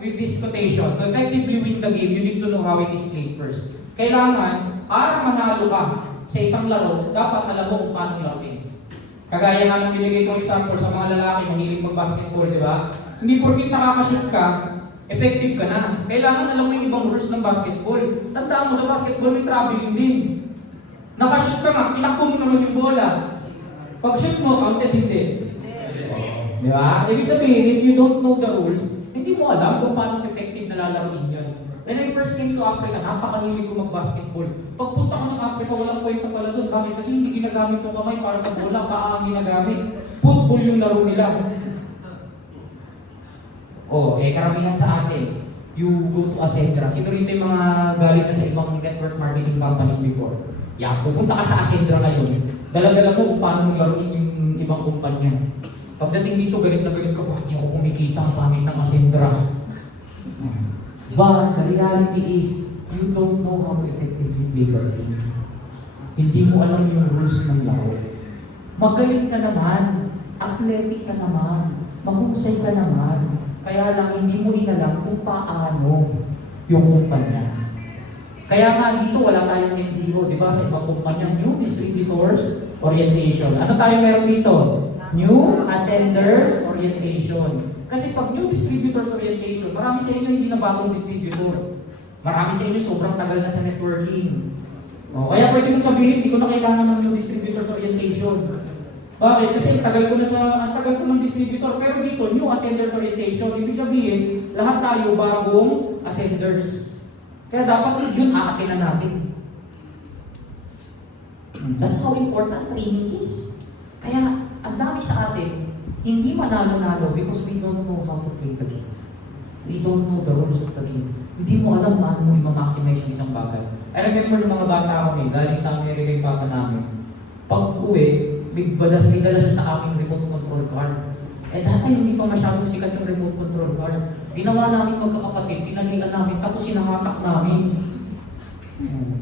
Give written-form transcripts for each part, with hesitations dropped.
with this quotation. To effectively win the game, you need to know how it is played first. Kailangan, para manalo ka sa isang laro, dapat alam mo kung paano laruin. Kagaya nga nung binigay kong example sa mga lalaki mahilig mag-basketball, di ba? Hindi porkit nakakashoot ka, effective ka na. Kailangan alam mo yung ibang rules ng basketball. Tandaan mo sa basketball, may traveling din. Nakashoot ka nga, tinakbo mo naman yung bola. Pag shoot mo, counted hindi. Di ba? Ibig sabihin, if you don't know the rules, hindi mo alam kung paano effective na lalaroin yun. When I first came to Africa, napakahilig ko mag-basketball. Pagpunta ko ng Africa, walang kwenta pala doon. Bakit? Kasi hindi ginagamit yung kamay para sa bola, paa ang ginagamit. Football yung laro nila. Karamihan sa atin, you go to Ascendra. Sino rin yung mga galing na sa ibang network marketing companies before? Yan, pupunta ka sa Ascendra ngayon. Dala-dala mo kung paano mong laruin yung ibang kumpanya. Pagdating dito, galit na galit ka, bakit niya ako kumikita ang pamit ng Ascendra? But the reality is, you don't know how to effectively play the game. Hindi mo alam yung rules ng laro. Magaling ka naman, athletic ka naman, mahusay ka naman, kaya lang hindi mo inalam kung paano yung kumpanya. Kaya nga dito wala tayong NDO, di ba? Sa ibang kumpanya, New Distributors Orientation. Ano tayo meron dito? New Ascenders Orientation. Kasi pag New Distributors Orientation, marami sa inyo hindi na bagong distributor. Marami sa inyo sobrang tagal na sa networking. Kaya pwede mong sabihin, hindi ko na kailangan ng New Distributors Orientation. Bakit? Kasi ang tagal ko ng distributor. Pero dito, New Ascenders Orientation. Ibig sabihin, lahat tayo bagong Ascenders. Kaya dapat yun aatin na natin. That's how important training is. Kaya, ang dami sa atin, hindi manalo-nalo because we don't know how to play the game. We don't know the rules of the game. Hindi mo alam paano mo i-maximize yung isang bagay. I remember ng mga bata kami, galing sa Amerika yung papa namin. Pag uwi, may dala siya sa aming remote control car. Dati hindi pa masyadong sikat yung remote control car. Ginawa namin magkakapatid, tinalian namin, tapos sinahatak namin.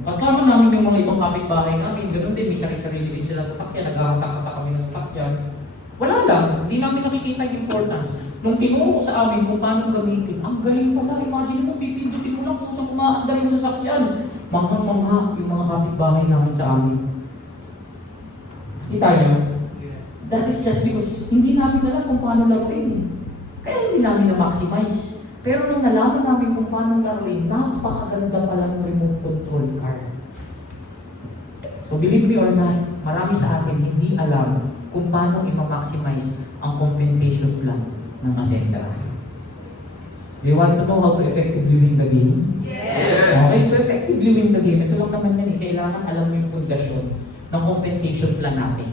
Pagkama namin yung mga ibang kapitbahay namin, ganoon din, may sarili din sila sa sakyan, naghahatak-hatak kami ng sasakyan. Wala lang, hindi namin nakikita yung importance. Nung tinuro ko sa amin kung paano gamitin, ang galing pala, imagine mo, pipindutin mo lang kung saan kumaandali mo sa sasakyan. Manghang-mangha yung mga kapitbahay namin sa amin. Kita niyo? That is just because hindi namin alam kung paano laruin. Kaya hindi namin na-maximize. Pero nung nalaman namin kung paano laruin, napakaganda pala ng remote control car. So believe me or not, marami sa atin hindi alam kung paano i-maximize ang compensation plan ng Ascendra. Do you want to know how to effectively win the game? Yes! Okay, to effectively win the game, ito lang naman yan, kailangan alam mo yung pundasyon ng compensation plan natin.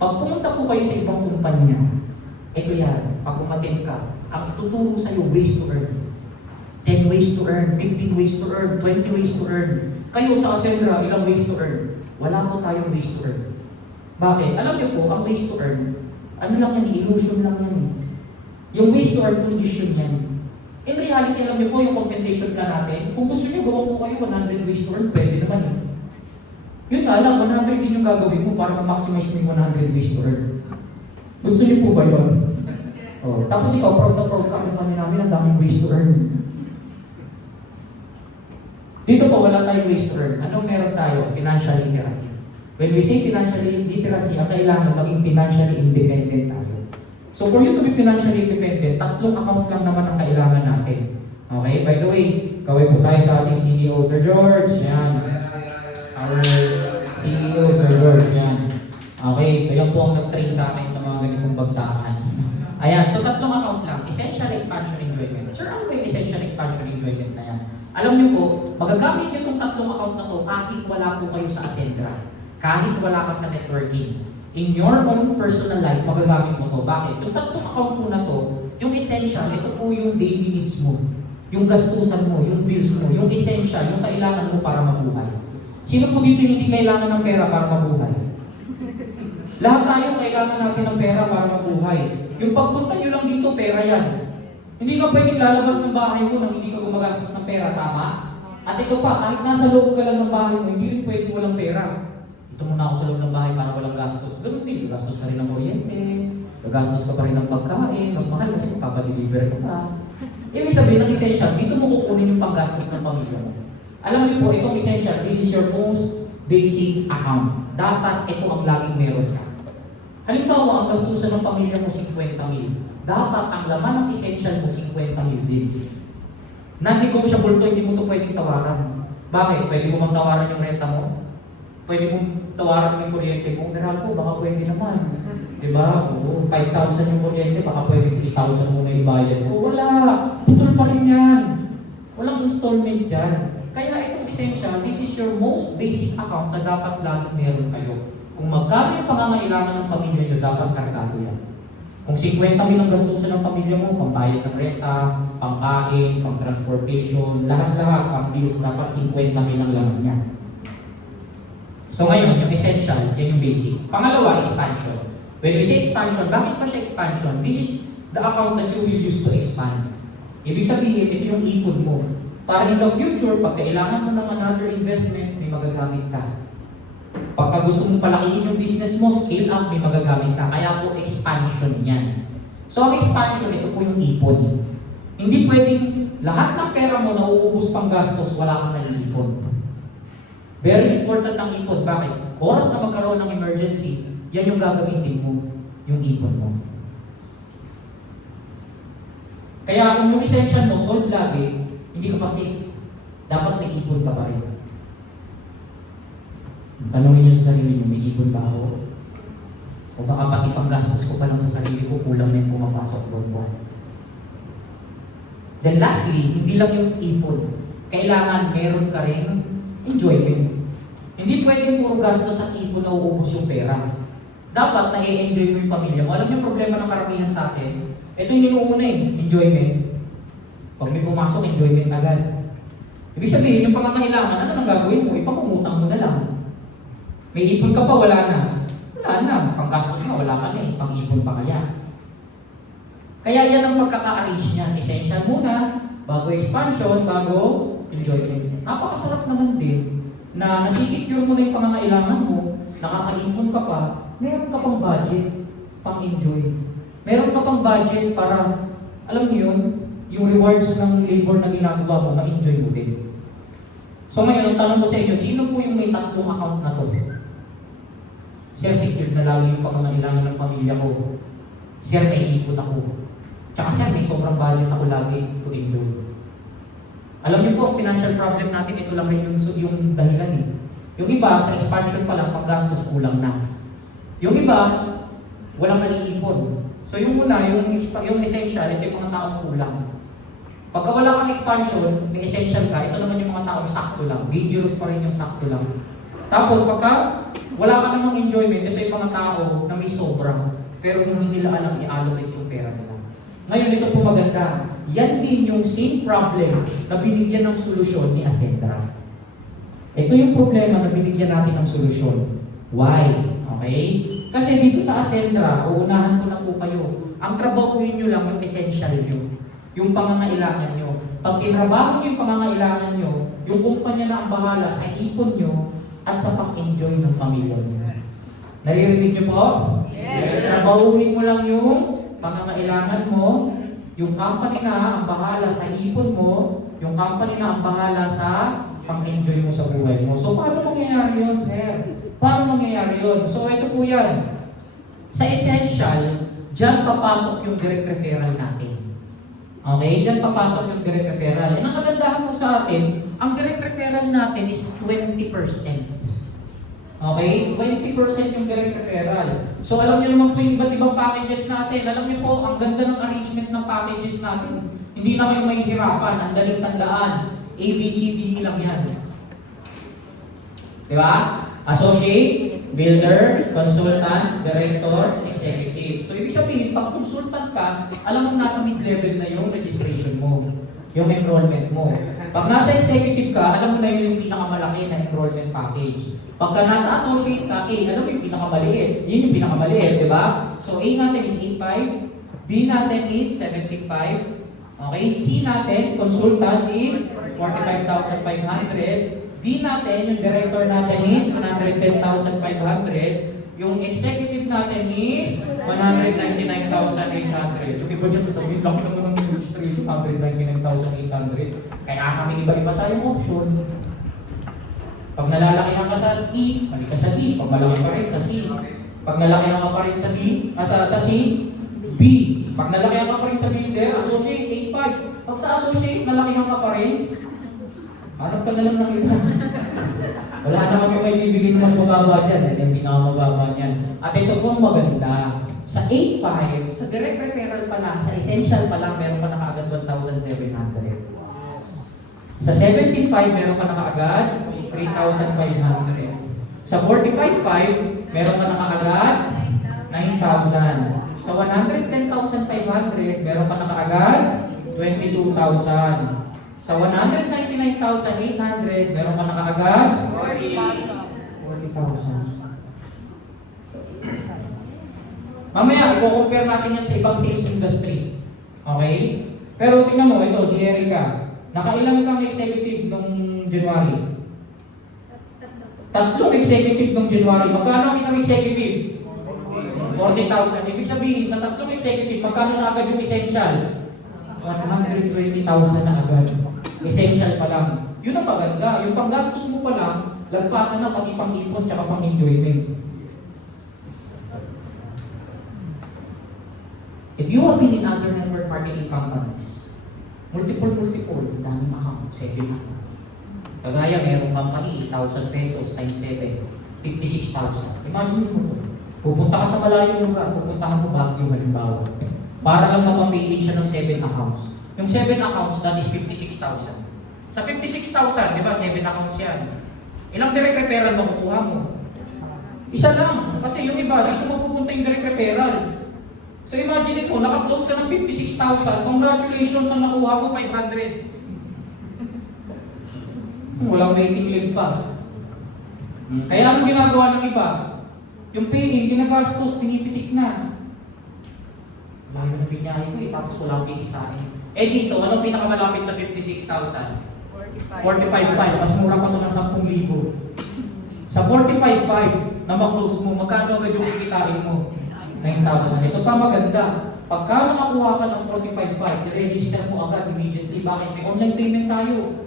Pag pumunta po kayo sa ibang kumpanya, ito yan, pag umatin ka, ang tuturo sa'yo ways to earn. 10 ways to earn, 15 ways to earn, 20 ways to earn. Kayo sa Ascendra, ilang ways to earn? Wala po tayong ways to earn. Bakit? Alam niyo po, ang ways to earn, ano lang yan, illusion lang yan. Yung ways to earn, condition yan. In reality, alam niyo po, yung compensation plan natin, kung gusto niyo, gawa po kayo 100 ways to earn, pwede naman. Yun nga lang, 100 din yung gagawin mo para ma-maximize mo yung 100 ways to earn. Gusto niyo po ba yun? Tapos ikaw, proud na proud ka, kumpanya namin, ang daming ways to earn. Dito po, wala tayong ways to earn. Anong meron tayo? Financial literacy. When we say financial literacy, ang kailangan maging financially independent tayo. So for you to be financially independent, 3 account lang naman ang kailangan natin. Okay? By the way, kaway po tayo sa ating CEO, Sir George. Yan. Our CEO, Sir George. Yan. Okay, so yan po ang nag-train sa akin sa mga ganitong bagsakan. Ayan, so 3 account lang. Essential expansion enjoyment. Sir, ano ba yung essential expansion enjoyment na yan? Alam niyo po, magagamit niyo itong 3 account na to kahit wala po kayo sa Ascendra. Kahit wala ka sa networking. In your own personal life, magagamit mo to. Bakit? Yung 3 account po na to, yung essential, ito po yung daily needs mo. Yung gastusan mo, yung bills mo, yung essential, yung kailangan mo para mabuhay. Sino po dito hindi kailangan ng pera para mabuhay? Lahat tayo kailangan natin ng pera para mabuhay. Yung pagpunta nyo lang dito, pera yan. Hindi ka pwedeng lalabas ng bahay mo nang hindi ka gumagastos ng pera, tama? At ito pa, kahit nasa loob ka lang ng bahay mo, hindi rin pwedeng walang pera. Ito muna ako sa loob ng bahay para walang gastos. Ganun din, gagastos ka rin ng kuryente, gagastos ka pa rin ng pagkain, mas mahal kasi magpapadeliver ka pa. Ibig sabihin ng essential, dito mo kukunin yung panggastos ng pamilya mo. Alam niyo po, itong essential, this is your most basic account. Dapat ito ang laging meron ka. Halimbawa, ang gastusan ng pamilya mo 50,000. Dapat ang laman ng essential mo 50,000 din. Non-negotiable to, hindi mo to pwedeng tawaran. Bakit? Pwede mo bang tawaran yung renta mo? Pwede mong tawaran mo yung kuryente mo? Meral ko, baka pwede naman. Diba? Oo, 5,000 yung kuryente, baka pwede 3,000 muna ibayad ko. Wala! Putol pa rin yan. Walang installment dyan. Kaya itong essential, this is your most basic account na dapat laging meron kayo. Kung magkano yung pangangailangan ng pamilya nyo, dapat kargado yan. Kung 50,000 ang gastusan ng pamilya mo, pambayad ng renta, pangkain, pang-transportation, lahat-lahat, ang bills, dapat 50,000 ang laman niya. So ngayon, yung essential, yan yung basic. Pangalawa, expansion. When we say expansion, bakit pa siya expansion? This is the account that you will use to expand. Ibig sabihin, ito yung ipon mo. Para in the future, pag kailangan mo ng another investment, may magagamit ka. Pagka gusto mong palakihin yung business mo, scale up, may magagamit ka. Kaya po expansion yan. So ang expansion, ito po yung ipon. Hindi pwedeng lahat ng pera mo na uubos pang gastos, wala kang naiipon. Very important ang ipon. Bakit? Oras na magkaroon ng emergency, yan yung gagamitin mo, yung ipon mo. Kaya kung yung essential mo, solve lagi, hindi ka pa safe. Dapat may ipon ka pa rin. Tanungin nyo sa sarili nyo, may ipon ba ako? O baka pati panggastos ko pa lang sa sarili ko, kulang na yung pumapasok buwan-buwan. Then lastly, hindi lang yung ipon. Kailangan meron ka rin enjoyment. Hindi pwedeng puro gastos sa ipon na uubos yung pera. Dapat na-enjoy mo yung pamilya mo. Alam niyo yung problema ng karamihan sa atin? Ito yung inuuna enjoyment. Pag may pumasok, enjoyment agad. Ibig sabihin, yung pangangailangan, ano nang gagawin mo? Ipapangutang mo na lang. May ipon ka pa, wala na. Wala na. Panggastos na, wala ka na eh. Pang-ipon pa kaya. Kaya yan ang pagkaka-arrange niya. Essential muna, bago expansion, bago enjoyment. Napakasarap naman din na nasisecure mo na yung pangangailangan mo, nakakaipon ka pa, meron ka pang budget, pang-enjoy. Meron ka pang budget para, alam niyo yun, yung rewards ng labor na ginagawa mo, ma-enjoy mo din. So ngayon, ang tanong ko sa inyo, sino po yung may tatlong account na to? Sir, secure na lalo yung pangangailangan ng pamilya ko. Sir, may ipon ako. Tsaka sir, may sobrang budget ako lagi to enjoy. Alam niyo po, ang financial problem natin, ito lang rin yung dahilan eh. Yung iba, sa expansion pa lang, paggastos kulang na. Yung iba, walang naiipon. So yung una, yung essential, ito yung mga taong kulang. Pagka wala kang expansion, may essential ka, ito naman yung mga taong sakto lang. Dangerous pa rin yung sakto lang. Tapos pagka wala ka namang enjoyment, ito yung mga tao na may sobra, pero hindi nila alam i-allocate yung pera nila. Ngayon, ito po maganda. Yan din yung same problem na binigyan ng solusyon ni Ascendra. Ito yung problema na binigyan natin ng solusyon. Why? Okay? Kasi dito sa Ascendra, uunahan ko na po kayo. Ang trabahuhin nyo lang yung essential nyo. Yung pangangailangan nyo. Pag tinrabaho nyo yung pangangailangan nyo, yung kumpanya na ang bahala sa ipon nyo at sa pang-enjoy ng pamilya nyo. Naririnig nyo po? Yes! Trabahuhin mo lang yung pangangailangan mo, yung company na ang bahala sa ipon mo, yung company na ang bahala sa pang-enjoy mo sa buhay mo. So, paano mangyayari yun, sir? Paano mangyayari yun? So, ito po yan. Sa essential, dyan papasok yung direct referral natin. Okay? Dyan papasok yung direct referral. And ang kagandahan po sa atin, ang direct referral natin is 20%. Okay? 20% yung direct referral. So, alam niyo naman po yung iba't ibang packages natin. Alam niyo po, ang ganda ng arrangement ng packages natin. Hindi na kayo mahihirapan. Ang daling tandaan. A, B, C, D, E lang yan. Diba? Associate, builder, consultant, director, executive. So, ibig sabihin, pag consultant ka, alam mo nasa mid-level na yung registration mo, yung enrollment mo. Pag nasa executive ka, alam mo na yun yung pinakamalaki na enrollment package. Pagka nasa associate ka, alam mo yung pinakamaliit. Yun yung pinakamaliit, di ba? So, A natin is 8.5, B natin is 75, okay? C natin, consultant is 45,500, D natin, yung director natin is 110,500. Yung executive natin is 199,800. Yung iba dyan, sasabihin, laki naman ng registration, 199,800. 7,800. Kaya kami iba-iba tayong option. Pag nalalakihan ka sa E, balik ka sa D. Pag malaki pa rin sa C. Pag nalakihan ka pa rin sa D, sa C, B. Pag nalakihan ka pa rin sa B, there, associate, 8.5. Pag sa associate, nalakihan ka pa rin, hanap ka na lang ng iba. Wala naman yung may bibigay na mas mababa dyan. Yung pinakamababa niyan. At ito po maganda. Sa 8.5, sa direct referral pa lang, sa essential pa lang, meron pa na kaagad 1,700. Sa 17.5, meron pa na kaagad 3,500. Sa 45.5, meron pa na kaagad 9,000. Sa 110,500, meron pa na kaagad 22,000. Sa 199,800, meron pa na kaagad 40,000. Mamaya, i-compare natin yan sa ibang sales industry. Okay? Pero tingnan mo, ito, si Erica. Nakailan kang executive nung January? 3 executive nung January. Magkano ang isang executive? 40,000. Ibig sabihin, sa 3 executive, magkano na agad yung essential? 120,000 na agad. Essential pa lang. Yun ang maganda. Yung panggastos mo pa lang, lagpasan na pati pang-ipon tsaka pang-enjoyment. If you have been in other network marketing companies, multiple, daming account, 7 account. Kagaya, merong company, 8,000 pesos times 7, 56,000. Imagine mo to. Pupunta ka sa malayong lugar, pupunta ka mo Baguio halimbawa. Para lang mapapiliin siya ng 7 accounts. Yung 7 accounts, that is 56,000. Sa 56,000, di ba, 7 accounts yan. Ilang direct referral makukuha mo? Isa lang. Kasi yung iba, dito mapupunta yung direct referral. So imagine mo, naka-close ka ng 56,000, congratulations ang nakuha mo, 500. Walang waiting list pa. Kaya anong ginagawa ng iba? Yung paying, ginagastos, pinipitik na. Layo na pinyahe ko tapos walang pikitain. Dito, anong pinakamalapit sa 56,000? 45.5. Mas mura pa ito ng 10,000. Sa 45.5 na ma-close mo, magkano agad yung pikitain mo? 9,000. Ito pa maganda. Pagka nakakuha ka ng 45.5, i-register mo agad immediately. Bakit? May online payment tayo.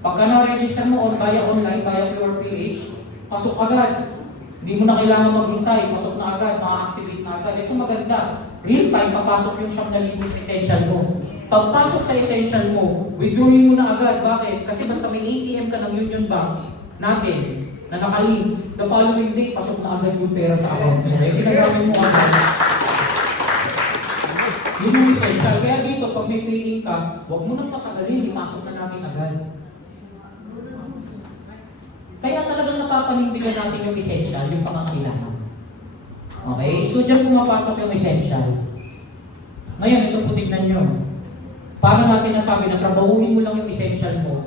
Pagka na-register mo via online, via PurePH, pasok agad. Hindi mo na kailangan maghintay. Pasok na agad, ma-activate na agad. Ito maganda. Real time, papasok yung 7,000 sa essential mo. Pagpasok sa essential mo, withdrawing mo na agad. Bakit? Kasi basta may ATM ka ng Union Bank natin, na nakalink, the following day, pasok na agad yung pera sa account mo. Ginagamit mo agad. Yun yung essential. Kaya dito, pag may paying ka, huwag mo nang patagalin, ipasok na natin agad. Kaya talagang napapanindigan natin yung essential, yung pangangailangan. Okay? So, dyan pumapasok yung essential. Ngayon, ito po tignan nyo. Paano natin nasabi na trabahuhin mo lang yung essential mo,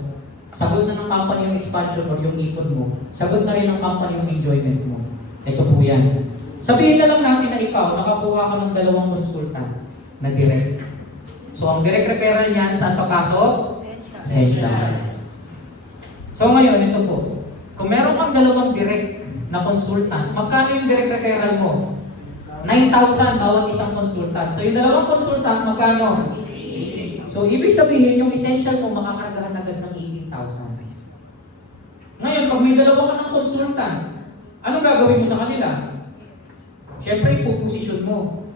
sagot na ng company yung expansion or yung ipon mo. Sagot na rin ng company yung enjoyment mo. Ito po yan. Sabihin na lang natin na ikaw, nakakuha ka ng 2 consultant na direct. So, ang direct referral niyan, saan papasok? Essential. So, ngayon, ito po. Kung meron kang 2 direct na consultant, magkano yung direct referral mo? 9,000 bawat isang consultant. So, yung 2 consultant, magkano? So, ibig sabihin, yung essential mo, makakargahan agad ng 18,000. Ngayon, pag may 2 ka ng consultant, anong gagawin mo sa kanila? Siyempre, ipuposisyon mo.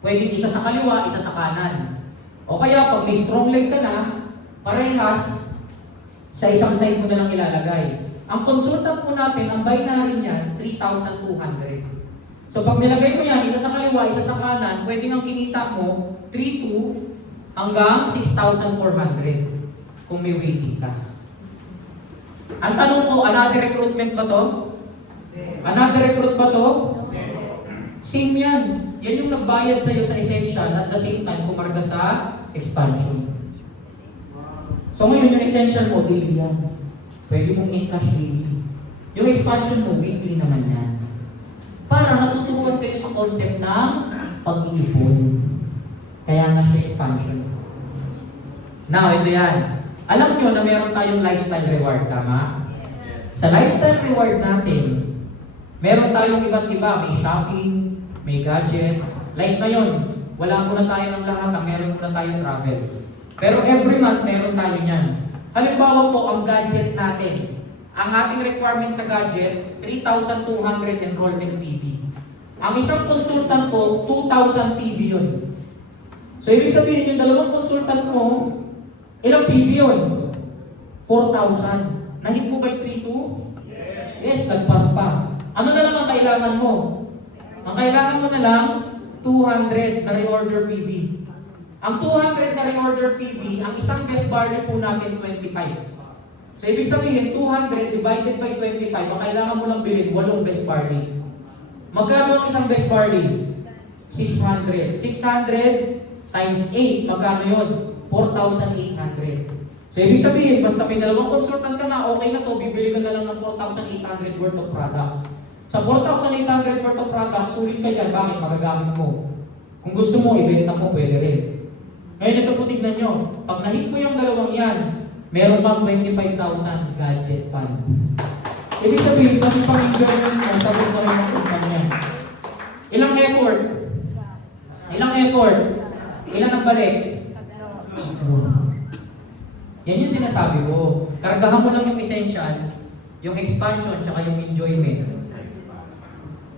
Pwedeng isa sa kaliwa, isa sa kanan. O kaya, pag may strong leg ka na, parehas, sa isang side mo na lang ilalagay. Ang consultant mo natin, ang binary niyan, 3,200. So, pag nilagay mo yan, isa sa kaliwa, isa sa kanan, pwedeng ang kinita mo, 3,200 hanggang 6,400 kung may waiting ka. Ang tanong ko, another recruitment ba to? Another recruit ba to? Same yan. Yan yung nagbayad sa'yo sa essential at the same time kumarga sa expansion. So ngayon yung essential mo, daily yan. Pwede mong in-cash daily. Yung expansion mo, weekly naman yan. Para natuturuan kayo sa concept ng pag-iipon. Kaya nga siya expansion. Now, ito yan. Alam nyo na meron tayong lifestyle reward, tama? Sa lifestyle reward natin, meron tayong iba't iba. May shopping, may gadget. Like ngayon, wala muna tayo ng lahat, meron muna tayong travel. Pero every month, meron tayo niyan. Halimbawa po, ang gadget natin. Ang ating requirement sa gadget, 3,200 enrollment PV. Ang isang consultant po, 2,000 PV yun. So, ibig sabihin, yung dalawang consultant mo, ilang PV yun? 4,000. Nahit mo ba yung 3,200? Yes, nagpas pa. Ano na lang ang kailangan mo? Ang kailangan mo na lang, 200 na reorder PV. Ang 200 na reorder PV, ang isang best barley po natin, 25. So, ibig sabihin, 200 divided by 25, ang kailangan mo lang bilhin, 8 best barley. Magkano ang isang best barley? 600. 600 times 8, magkano yun? 4,800. So, ibig sabihin, basta may dalawang consultant ka na, okay na to, bibili ka na lang ng 4,800 worth of products. Sa 4,800 worth of products, sulit ka dyan, bakit? Magagamit mo. Kung gusto mo, ibenta mo, pwede rin. Ngayon, ito po tignan nyo. Pag nahit mo yung dalawang yan, meron pang 25,000 gadget fund. Ibig sabihin, pag pang-enjoyment mo, sagot ka rin ang kumpanya. Ilang effort? Ilang effort? Ilan ang balik? Yan yung sinasabi ko. Kargahan mo lang yung essential, yung expansion, tsaka yung enjoyment.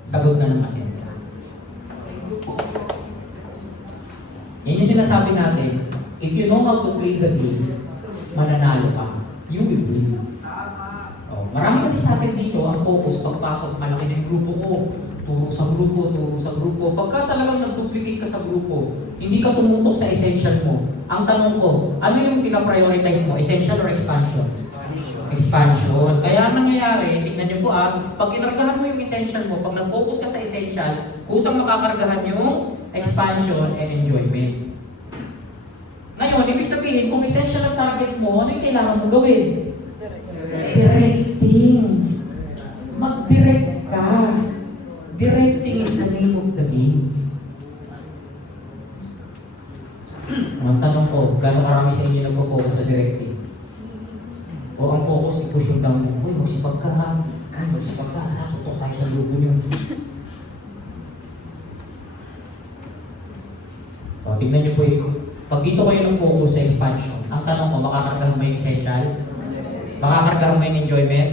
Sagot na ng asin. Yan yung sinasabi natin, if you know how to play the game, mananalo ka. You will win. Oh, marami kasi sa atin dito, ang focus, pagpasok, malaki na yung grupo ko, turo sa grupo, turo sa grupo. Pagka talagang nag-duplicate ka sa grupo, hindi ka tumutok sa essential mo. Ang tanong ko, ano yung pinaprioritize mo? Essential or expansion? Expansion. Kaya ang nangyayari, tignan niyo po pag kinargahan mo yung essential mo, pag nag-focus ka sa essential, kusang makakargahan yung expansion and enjoyment. Ngayon, ibig sabihin, kung essential ang target mo, ano yung kailangan mong gawin? Directing. Mag-direct ka. Directing is the name of the game. Ang tanong ko, gano'ng karami sa inyo nagpo-focus sa directing? O ang focus, i-push yung down mo. Uy, magsipag ka ha. Ay, magsipag ka. Natutok tayo sa lubo nyo. O, tignan nyo po pag dito kayo nag-focus sa expansion, ang tanong ko, makakargahan mo yung essential? Makakargahan mo yung enjoyment?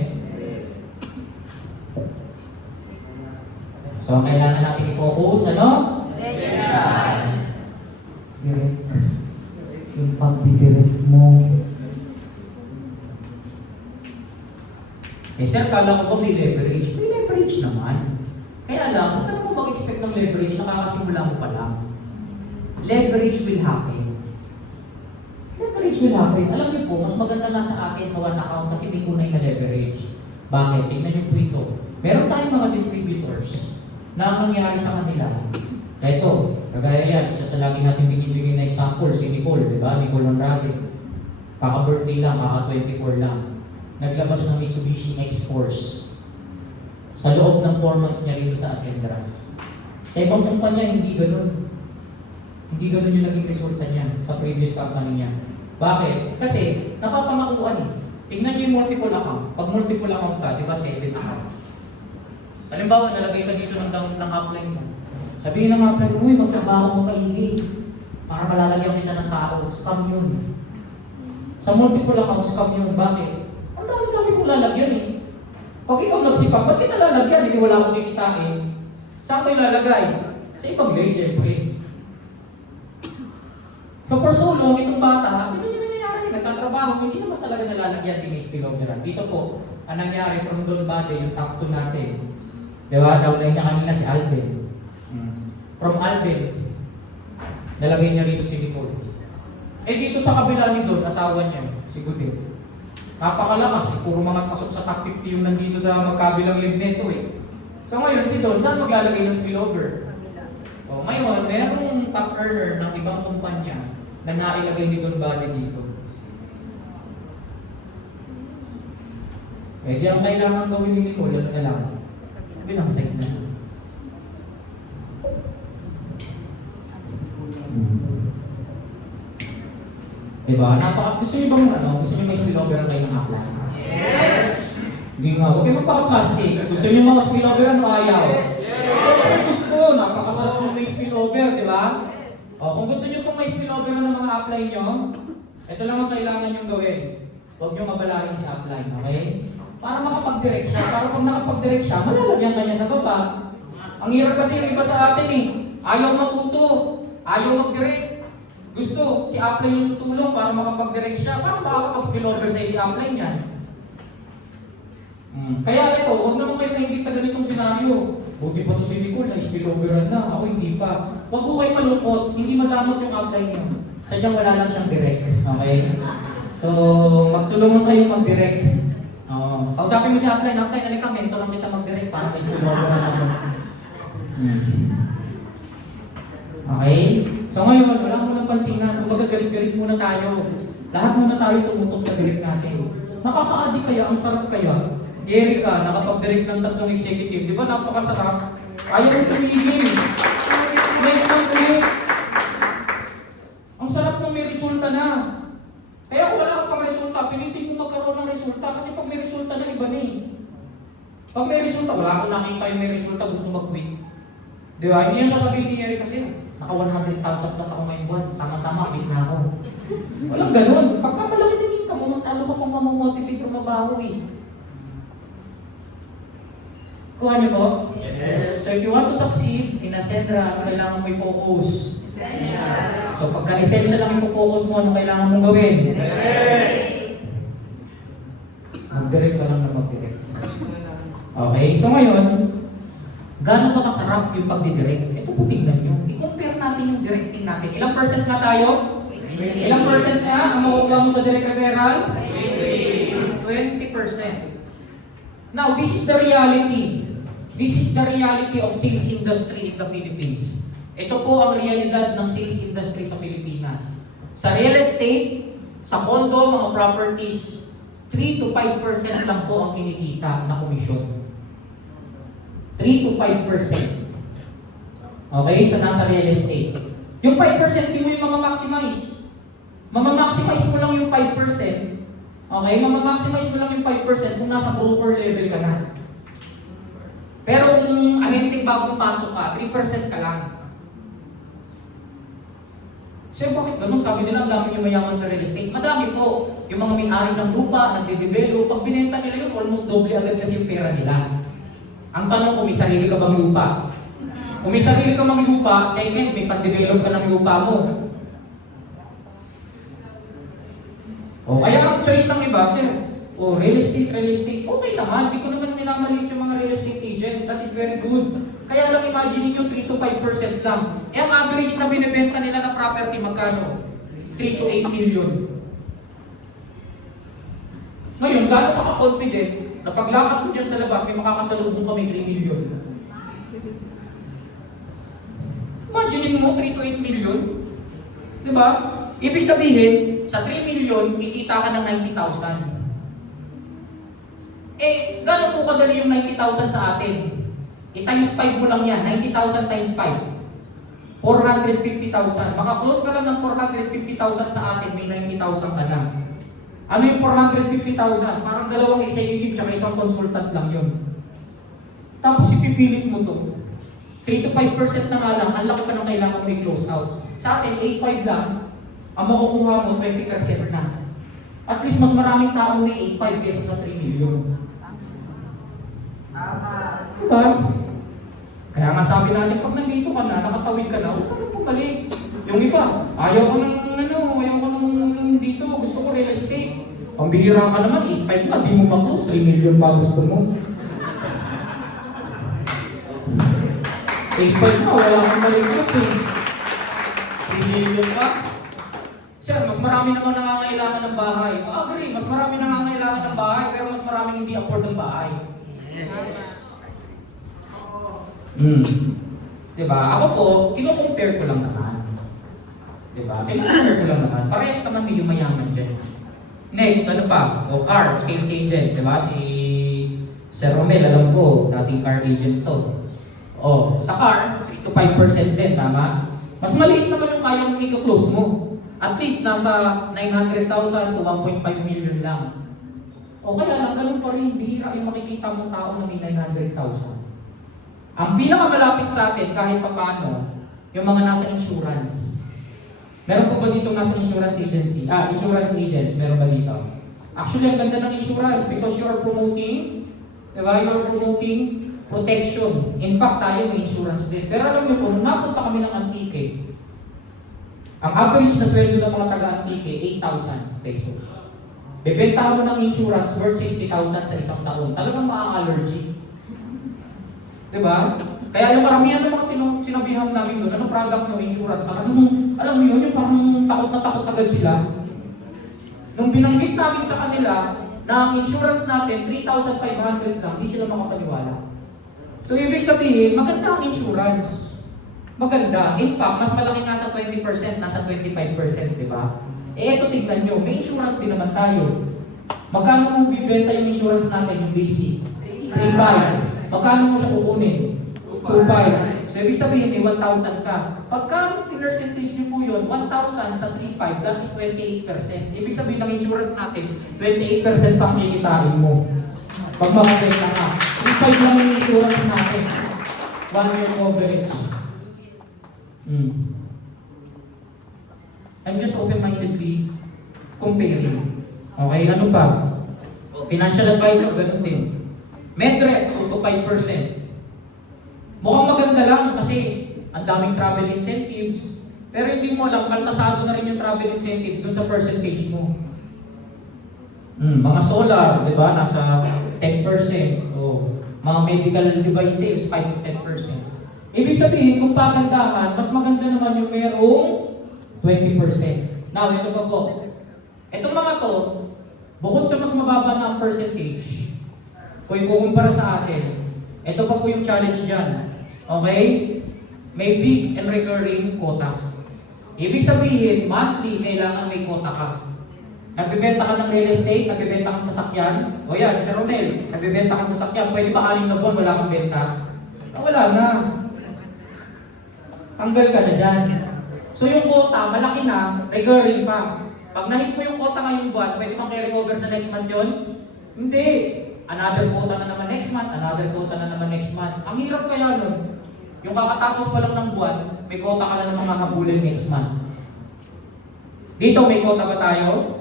So, ang kailangan natin i-focus, ano? Essential. Direct. Yung pag-direct mo. Eh, sir, kala ko ba may leverage? May leverage naman. Kaya lang, huwag ka naman mag-expect ng leverage, nakakasimula mo pa lang. Leverage will happen. Leverage will happen. Alam niyo po, mas maganda nga sa atin sa one account kasi may tunay na leverage. Bakit? Tignan niyo po ito. Meron tayong mga distributors na ang nangyari sa kanila. Ito, kagaya yan, isa sa lagi natin binibigay na example, si Nicole, di ba? Nicole Honrade. Kaka-birthday lang, kaka-24 lang. Naglabas ng Mitsubishi X-Force. Sa loob ng 4 months niya rito sa Ascendra. Sa ibang kumpanya, hindi ganun. Hindi ganun yung naging resulta niya sa previous company niya. Bakit? Kasi napapamakuan eh. Tingnan niyo yung multiple account. Pag multiple account ka, di ba 7 accounts? Halimbawa, nalagay ka dito ng upline mo. Sabihin ng upline mo, uy, magtrabaho kang maigi para malalagyan kita ng tao. Scam yun. Sa multiple accounts, scam yun. Bakit? Ang dami-dami kong lalagyan eh. Pag ikaw nagsipag, ba't kita lalagyan? Hindi wala akong kikitain. Saan ko ilalagay? Sa ibang lane, siyempre. So for so long, itong bata, ano yung nangyayari? Nagtatrabaho, hindi naman talaga nalalagyan din yung spillover. Dito po, ang nangyari from Don Bade, yung top 2 natin. Diba? Downline niya kanina si Alden. From Alden, nalagay niya rito si Nicole. Eh dito sa kabila ni Don, asawa niya, si Gudel. Napakalakas, puro mga pasok sa top 50 yung nandito sa magkabilang league nito eh. So ngayon, si Don, saan maglalagay ng spillover? O ngayon, merong top earner ng ibang kumpanya na nailagay ni Don Bade dito. Eh di ang kailangan gawin ni Nicole, ano na lang? Bilang side na. Diba? Gusto niyo bang gusto niyo may spillover kayo ng upline? Yes! Hindi nga, huwag kayo magpaka-plastic. Gusto niyo mga spillover ano ayaw? Yes! Gusto, napakasarap ng may spillover, di ba? O, kung gusto niyo pong may spillover ng mga upline nyo, Ito lang ang kailangan niyong gawin. Huwag niyong abalahin si upline, okay? Para makapag-direct siya. Para pag nakapag-direct siya, malalagyan ka niya sa baba. Ang hirap kasi yung iba sa atin eh. Ayaw matuto. Ayaw mag-direct. Gusto, si upline yung tutulong para makapag-direct siya. Para makakapag-spillover sa si upline yan. Kaya ito, huwag naman kayo mahigit sa ganitong senaryo. Buti pa to si Nicole, na-spilloveran na. Ako hindi pa. Huwag ko kayo malungkot. Hindi madamot yung upline niyo. Sadyang wala lang siyang direct. Okay? So, magtulungan kayo mag-direct. Kausapin mo si upline, halika, mentor lang kita mag-direct para may spillover na lang. Okay? So ngayon, wala mo nang pansinan. Kumbaga galit-galit muna tayo. Lahat muna tayo tumutok sa direct natin. Nakaka-addict kaya, ang sarap kaya. Erika, nakapag-direct ng 3 executive. Di ba napakasarap? Ayaw mo tumigil. Next month ulit. Ang sarap nung may resulta na. Kaya kung wala ka pang resulta, pilitin mo magkaroon ng resulta. Kasi pag may resulta na, iba na eh. Pag may resulta, wala akong nakita yung may resulta, gusto mag-quit. Di ba? Hindi yan sasabihin ni Eric kasi, naka 100,000 plus ako ngayong buwan, tama-tama, quit na ako. Walang ganun. Pagka malaki din income mo, mas talo ka pang mamamotivate yung mabaho eh. Kuha niyo po? Yes. So if you want to succeed in Ascendra, ano kailangan mo i-focus? Essential. So pagka essential lang i-focus mo, ano kailangan mong gawin? Mag-direct ka lang na mag-direct. Okay, so ngayon, gaano ba kasarap yung pag-direct? Ito po tignan nyo. I-compare natin yung directing natin. Ilang percent nga tayo? Ilang percent nga ang makukuha mo sa direct referral? 20%. Now, this is the reality. This is the reality of sales industry in the Philippines. Ito po ang realidad ng sales industry sa Pilipinas. Sa real estate, sa condo, mga properties, 3 to 5% lang po ang kinikita na komisyon. 3 to 5%. Okay, so nasa real estate. Yung 5%, di mo yung mamamaximize. Mamamaximize mo lang yung 5%. Okay, mamamaximize mo lang yung 5% kung nasa broker level ka na. Pero kung ahenteng bagong pasok ka, 3% ka lang. So bakit ganun? Sabi nila, ang dami yung mayaman sa real estate. Madami po. Yung mga may-ari ng lupa, nagde-develop, pag binenta nila yun, almost doble agad kasi yung pera nila. Ang tanong kung may sarili ka bang lupa. Kung may sarili ka bang lupa, second, may pan-develop ka ng lupa mo. O kaya ang choice ng iba, sir, real estate, okay naman, di ko naman minamaliit yung mga real estate agent, that is very good. Kaya lang imagine niyo 3 to 5% lang. Ang average na binibenta nila na property, magkano? 3 to 8 million. Ngayon, gano'n ka ka-confident na paglakad mo dyan sa labas, may makakasalubong kami 3 million. Imagine mo 3 to 8 million. Diba? Ibig sabihin, sa 3 million, kikita ka ng 90,000. Gano'n po kadali yung 90,000 sa atin? I-times 5 mo lang yan, 90,000 times 5. 450,000. Maka-close ka lang ng 450,000 sa atin, may 90,000 ka na. Ano yung 450,000? Parang 2 executive at isang consultant lang yun. Tapos ipipilit mo to. 3 to 5% na nga lang, ang laki pa ng kailangan mo i-close out. Sa atin, 8.5 lang. Ang makukuha mo, 20% na. At least mas maraming tao may 8.5 kaysa sa 3 million. Diba? Kaya nga sabi natin, pag nandito ka na, nakatawid ka na, huwag ka na pumalik. Yung iba, ayaw ko nang dito, gusto ko real estate. Ang bihira ka naman, 8.5 na, di mo ma-close, 3 million pa gusto mo. 8.5 na, wala kang malikot eh. 3 million pa. Sir, mas marami naman nangangailangan ng bahay. Agree, mas marami nangangailangan ng bahay, pero mas maraming hindi afford ng bahay. Yes. Diba? Ako po, kino-compare ko lang naman. Diba? Kino-compare ko lang naman. Parehas naman may yumayaman dyan. Next, ano pa? O car, sales agent. Diba? Si Sir Romel, alam ko, dating car agent to. O, sa car, 3 to 5% din, tama? Mas maliit naman yung kaya mong i-close mo. At least nasa 900,000 to 1.5 million lang. O kaya lang, ganun pa rin, bihira yung makikita mong tao na may 900,000. Ang pinakamalapit sa atin, kahit pa paano, yung mga nasa insurance. Meron po ba dito nasa insurance agency? Insurance agents, meron ba dito? Actually, ang ganda ng insurance because you are promoting, di ba? You are promoting protection. In fact, tayo may insurance din. Pero alam niyo po, nung napunta kami ng Antique, ang average na sweldo ng mga taga-Antique, 8,000 pesos. Bebentahan mo ng insurance worth 60,000 sa isang taon. Talagang maa-allergy. Di ba? Kaya yung karamihan ng mga sinabihan namin doon, anong product nyo, insurance, alam mo yun, yung parang takot na takot agad sila. Nung binanggit namin sa kanila na ang insurance natin, 3,500 lang, hindi sila makapaniwala. So ibig sabihin, maganda ang insurance. Maganda. In fact, mas malaki nga sa 20%, nasa 25%, di ba? Eto tignan nyo, may insurance din naman tayo. Magkano mo bibenta yung insurance natin, yung basic? 3,500. Magkano mo siya kukunin? 2,500. So ibig sabihin, may 1,000 ka. Pagka percentage niyo po yun, 1,000 sa 3,500, that is 28%. Ibig sabihin ng insurance natin, 28% pa ang kikitain mo. Pag makabenta ka. 3,500 lang yung insurance natin. 1 year coverage. I'm just open-mindedly comparing. Okay, ano pa? Financial advisor, ganun din. Medrec, 2 to 5%. Mukhang maganda lang kasi ang daming travel incentives. Pero hindi mo alam, kaltasado na rin yung travel incentives dun sa percentage mo. Mga solar, di ba? Nasa 10%. O mga medical device sales, 5 to 10%. Ibig sabihin, kung pagandahan, mas maganda naman yung merong 20%. Now, ito pa po. Itong mga to, bukod sa mas mababa na ang percentage, kung ikukumpara sa atin, ito pa po yung challenge dyan. Okay? May big and recurring quota. Ibig sabihin, monthly, kailangan may quota ka. Nagbibenta ka ng real estate, nagbibenta kang sasakyan. O yan, Sir Ronel, nagbibenta kang sasakyan. Pwede ba 6 na buwan, wala kang benta? Wala na. Tanggal ka na dyan. So yung quota, malaki na, recurring pa. Pag nahit mo yung quota ngayong buwan, pwede bang carry over sa next month yun? Hindi. Another quota na naman next month, another quota na naman next month. Ang hirap kaya nun, yung kakatapos pa lang ng buwan, may quota ka na naman makabulin next month. Dito, may quota ba tayo?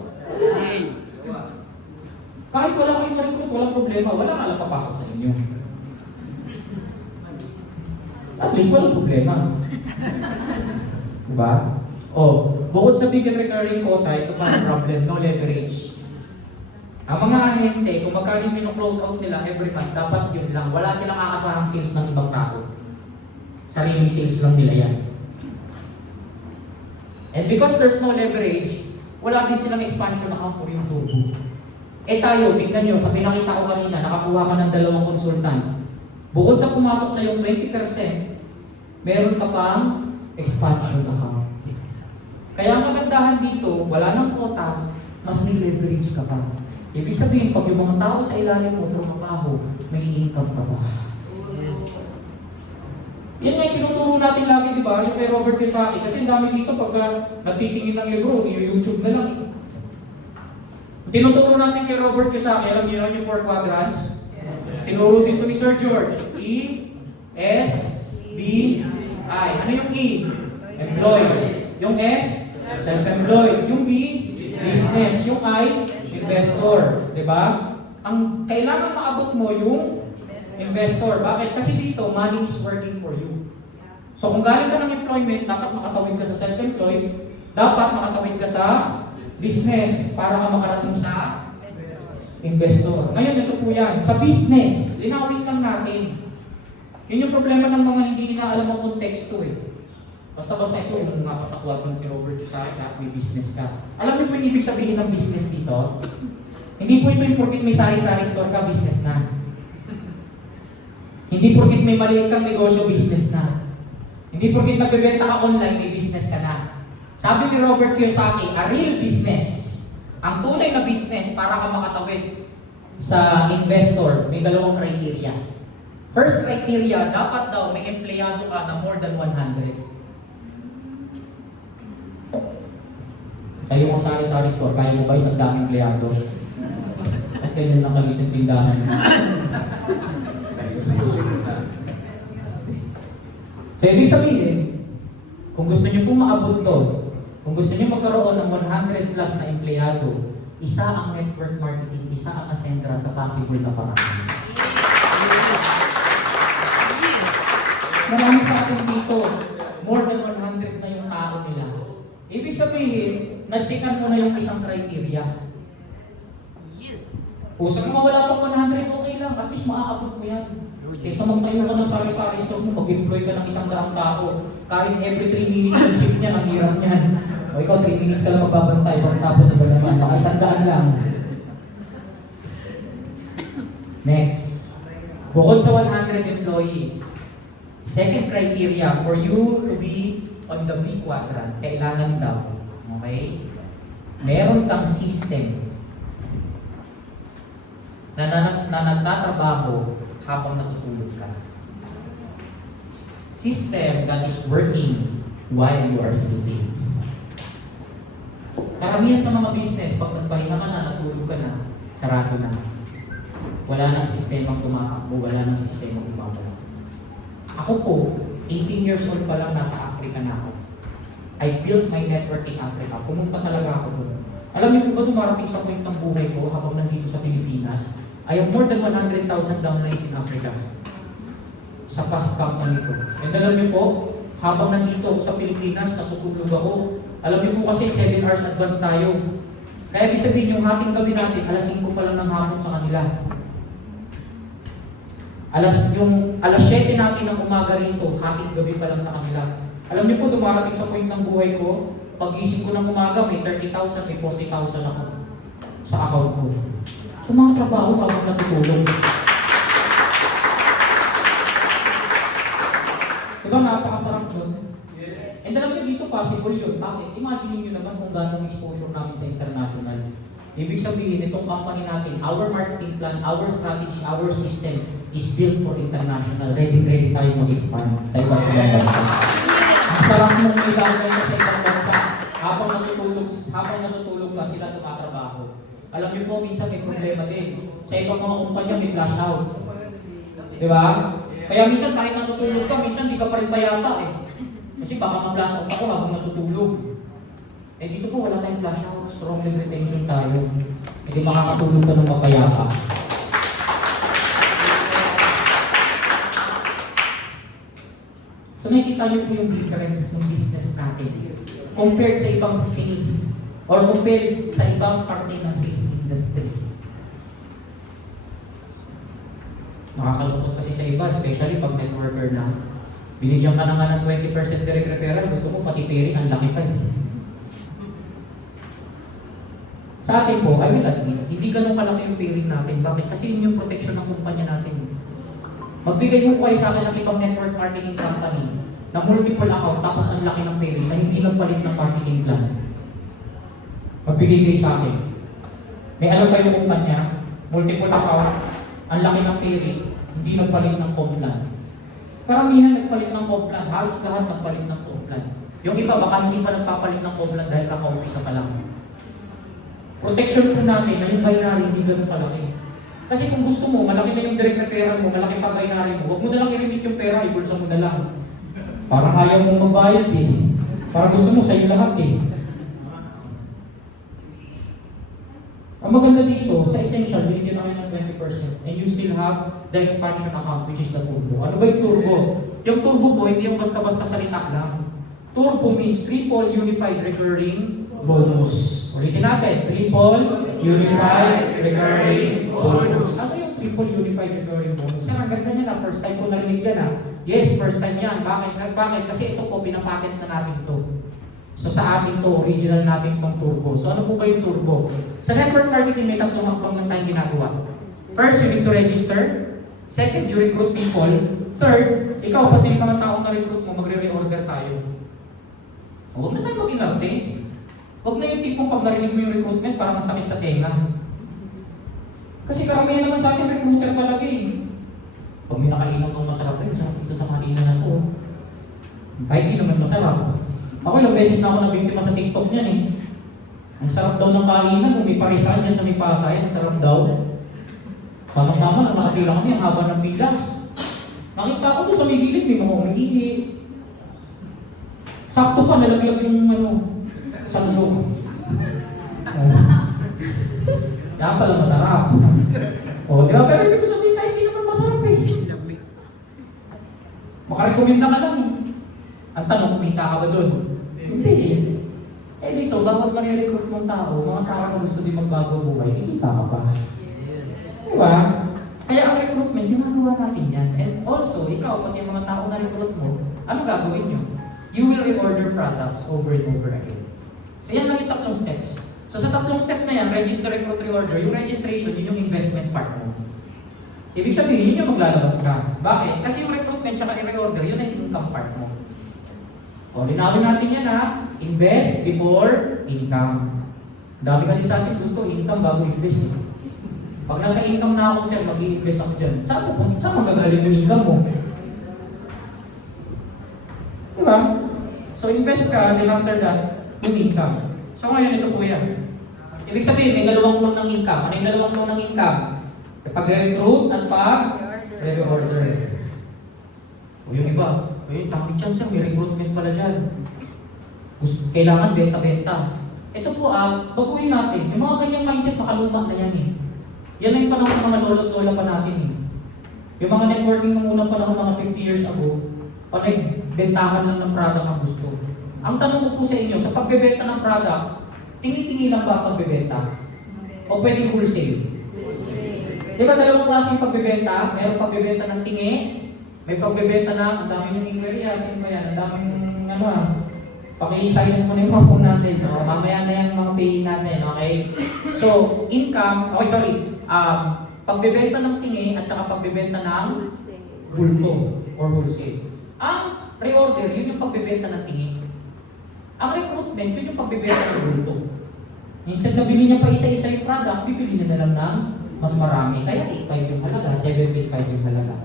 Kahit wala kayong ma-recruit, walang problema. Wala nga lang papasok sa inyo. At least walang problema. Diba? Bukod sa big and recurring quota, ito pa ang problem, no leverage. Ang mga ahente, kung magkano yung pino-close out nila every month, dapat yun lang. Wala silang kakasahang sales ng ibang tao. Sariling sales lang nila yan. And because there's no leverage, wala din silang expansion account or yung tubo. Tayo, tignan nyo, sa pinakita ko kanina, nakakuha ka ng 2 konsultant. Bukod sa pumasok sa yung 20%, meron ka pang expansion account. Kaya ang magandahan dito, wala nang quota, mas may leverage ka pa. Ibig sabihin, pag yung mga tao sa ilalim mo trumabaho, may income ka pa. Yan nga yung tinuturo natin lagi, di ba? Yung kay Robert Kiyosaki. Kasi ang dami dito pagka nagtitingin ng libro, YouTube na lang. Tinuturo natin kay Robert Kiyosaki, alam niyo yun yung 4 quadrants? Tinuro dito ni Sir George. E, S, B, I. Ano yung E? Employed. Yung S, self-employed. Yung B, business. Yung I, investor. Diba? Ang kailangan maabot mo yung investor. Bakit? Kasi dito, money is working for you. So kung galing ka ng employment, dapat makatawid ka sa self-employed, dapat makatawid ka sa business para ka makarating sa investor. Ngayon, ito po yan. Sa business, linawin lang natin. Yun yung problema ng mga hindi inaalam ang konteksto eh. Basta-basta ito yung mga patakwad ng Robert Kiyosaki at may business ka. Alam niyo po yung ibig sabihin ng business dito? Hindi po ito yung porkit may sari-sari store ka, business na. Hindi porkit may maliit kang negosyo, business na. Hindi porkit nagbebenta ka online, may business ka na. Sabi ni Robert Kiyosaki, a real business, ang tunay na business para ka makatawid sa investor, may 2 criteria. First criteria, dapat daw may empleyado ka na more than 100. Tayo mo sari-sari store, kaya mo ba isang daming empleyado? Kasi yun lang kalit yung tindahan. So, ibig sabihin, kung gusto niyo pong maabot to, Kung gusto niyo magkaroon ng 100 plus na empleyado, isa ang network marketing, isa ang Ascentra sa possible na paraan. Marami sa atin dito, more than 100 na yung tao nila. Ibig sabihin, na-checkan mo na yung isang criteria. Yes. O sa kung wala pang 100, okay lang. At least maaabot mo yan. Kaysa magtayo ka ng sari-sari store mo, mag-employ ka ng 100 tao. Kahit every 3 minutes yung shift niya, ang hirap niyan. O ikaw, 3 minutes ka lang magbabantay, pagkatapos sa naman, baka 100 lang. Next. Bukod sa 100 employees, second criteria for you to be on the B quadrant, kailangan daw, okay? Meron kang system na nagtatrabaho habang natutulog ka. System that is working while you are sleeping. Karamihan sa mga business, pag nagpahinga ka na, natulog ka na, sarado na. Wala nang sistemang tumakbo, wala nang sistemang bumabalik. Ako po, 18 years old pa lang nasa Africa na ako. I built my network in Africa. Pumunta talaga ako doon. Alam niyo po ba dumarating sa point ng buhay ko habang nandito sa Pilipinas? I have more than 100,000 downlines in Africa sa past company ko. And alam niyo po, habang nandito ako sa Pilipinas, natutulog ako. Alam niyo po kasi 7 hours advance tayo. Kaya ibig sabihin yung hating gabi natin, alas 5 pa lang ng hapon sa kanila. Alas 7 natin ng umaga rito, hating gabi pa lang sa kanila. Alam niyo po, dumarating sa point ng buhay ko, pag-gising ko ng umaga, may 30,000, may 40,000 ako sa account ko. Yung mga trabaho habang natutulog. Diba napakasarap nun? And alam niyo dito possible yun. Bakit? Imagine niyo naman kung gano'ng exposure namin sa international. Ibig sabihin, itong company natin, our marketing plan, our strategy, our system is built for international. Ready tayo mag-expand sa iba't ibang bansa. Ang sarap mong ilagay ka sa ibang bansa. Habang natutulog ka, sila tumatrabaho. Alam niyo po, minsan may problema din. Sa ibang mga kumpanya may flash out. Di ba? Kaya minsan kahit natutulog ka, minsan di ka pa rin bayata eh. Kasi baka ma-flash out ako habang natutulog. Eh dito po wala tayong flash out, strong leg retention tayo. Hindi makakatulog ka ng mapayapa. So nakikita niyo po yung difference ng business natin compared sa ibang sales or compared sa ibang parte ng sales industry. Makakalungkot kasi sa iba, especially pag networker na. Binigyan ka na nga ng 20% direct referral, gusto mo pati pairing, ang laki pa eh. Sa atin po, I will admit, hindi ganun kalaki yung pairing natin. Bakit? Kasi yun yung protection ng kumpanya natin. Magbigay mo kayo sa akin ng ibang network marketing company na multiple account tapos ang laki ng pairing na hindi nagpalit ng marketing plan. Magbigay kayo sa akin. May alam kayo kumpanya, multiple account, ang laki ng pairing, hindi nagpalit ng comp plan. Karamihan nagpalit ng comp plan, halos lahat nagpalit ng comp plan. Yung iba baka hindi pa nagpapalit ng comp plan dahil kaka-umpisa pa lang. Protection po natin na yung binary hindi ganun kalaki. Kasi kung gusto mo, malaki na yung direct referral mo, malaki pa binary mo, huwag mo na lang i-remit yung pera, ibulsa mo na lang. Parang ayaw mong magbayad eh. Parang gusto mo sa'yo lahat eh. Ang maganda dito, sa essential, binigyan na kayo ng 20% and you still have the expansion account which is the turbo. Ano ba yung turbo? Yung turbo po, hindi yung basta-basta salita lang. Turbo means triple unified recurring bonus. Ulitin natin, triple unified recurring bonus. Ano yung triple unified recurring bonus? Ang ganda niya na, first time ko narinig yan ha. Yes, first time yan. Bakit? Kasi ito po, pinapatent na natin to. So sa atin to, original natin tong turbo. So ano po ba yung turbo? Sa network marketing, may tatlong hakbang ng tayong ginagawa. First, you need to register. Second, you recruit people. Third, ikaw pati yung mga taong na-recruit mo, magre-reorder tayo. Huwag na tayo mag-inarte. Huwag na yung tipong pag narinig mo yung recruitment, parang masakit sa tenga. Kasi karamihan naman sa atin, recruiter palagi eh. Pag may nakainom ng masarap tayo, masarap dito sa kainan na to. Kahit di naman masarap. Ako ilang beses na ako nabiktima sa TikTok niyan eh. Ang sarap daw ng kainan, kung may parisan yan sa may Pasay, ang sarap daw. Tamang-tama nang nakapila kami, ang haba ng pila. Nakita ko doon sa may gilid, may mga umiihi. Sakto pa, nalaglag yung Sandok. Kaya pala masarap. O, di ba? Pero ibig ko sabihin tayo, hindi naman masarap eh. Makarecommend na ka lang eh. Ang tanong, kumita ka ba doon? Hindi eh. Eh dito, bawat marirecruit mong tao, mga tao na gusto din magbago buhay, kikita ka pa. Diba? Kaya ang recruitment, ginagawa natin yan. And also, ikaw, pati yung mga tao na recruit mo, ano gagawin nyo? You will reorder products over and over again. So yan lang yung tatlong steps. So sa tatlong step na yan, register, recruit, reorder, yung registration, yun yung investment part mo. Ibig sabihin, yun yung maglalabas ka. Bakit? Kasi yung recruitment tsaka i-reorder, yun ang income part mo. O, linawin natin yan ha. Invest before income. Dami kasi sa akin gusto income bago invest. Pag nagka-income na ako sir, mag-i-invest ako dyan. Saan magagaling yung income mo? Diba? So invest ka, then after that, yung income. So ngayon, ito po yan. Ibig sabihin, may dalawang flow ng income. Ano yung dalawang flow ng income? Pag-recruit at pag-reorder. O yung iba, eh, tapit yan sir, may recruitment pala dyan. Kailangan benta-benta. Ito po baguhin natin. Yung mga ganyang mindset, makaluma na yan eh. Yan na yung panahon ng mga lolo-lola pa natin eh. Yung mga networking ng unang panahon, mga 50 years ago, bentahan lang ng product ang gusto. Ang tanong ko po sa inyo, sa pagbebenta ng product, tingi-tingi lang ba ang pagbebenta? O pwedeng wholesale? Di ba dalawang klaseng pagbebenta? Mayroong pagbebenta ng tingi, may pagbebenta na, ang dami ng inquiry, sino ba yan? Ang dami ng paki-silent mo na yung mga phone natin. No? Mamaya na yung mga pay natin, okay? So, income, okay sorry, pagbebenta ng tingi at saka pagbebenta ng bulto or wholesale. Ang reorder, yun yung pagbebenta ng tingi. Ang recruitment, yun yung pagbebenta ng bulto. Instead na bilhin niya pa isa-isa yung product, bibili niya na lang ng mas marami. Kaya 8.5 yung halaga, 7.5 yung halaga.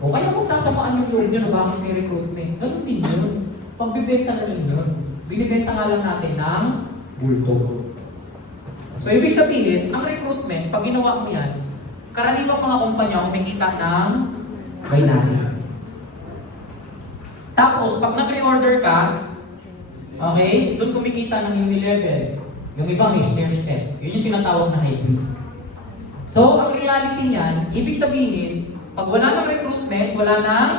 O kaya magsasamaan yung loob niyo na bakit may recruitment. Ganun din yun. Pagbibenta na rin yun. Binibenta nga lang natin ng bulto. So, ibig sabihin, ang recruitment, pag ginawa mo yan, karaniwang mga kumpanya kumikita ng binary. Tapos, pag nag-reorder ka, okay, doon kumikita ng unilevel. Yung iba may stair-step. Yun yung tinatawag na hybrid. So, ang reality niyan, ibig sabihin, pag wala ng recruitment, wala ng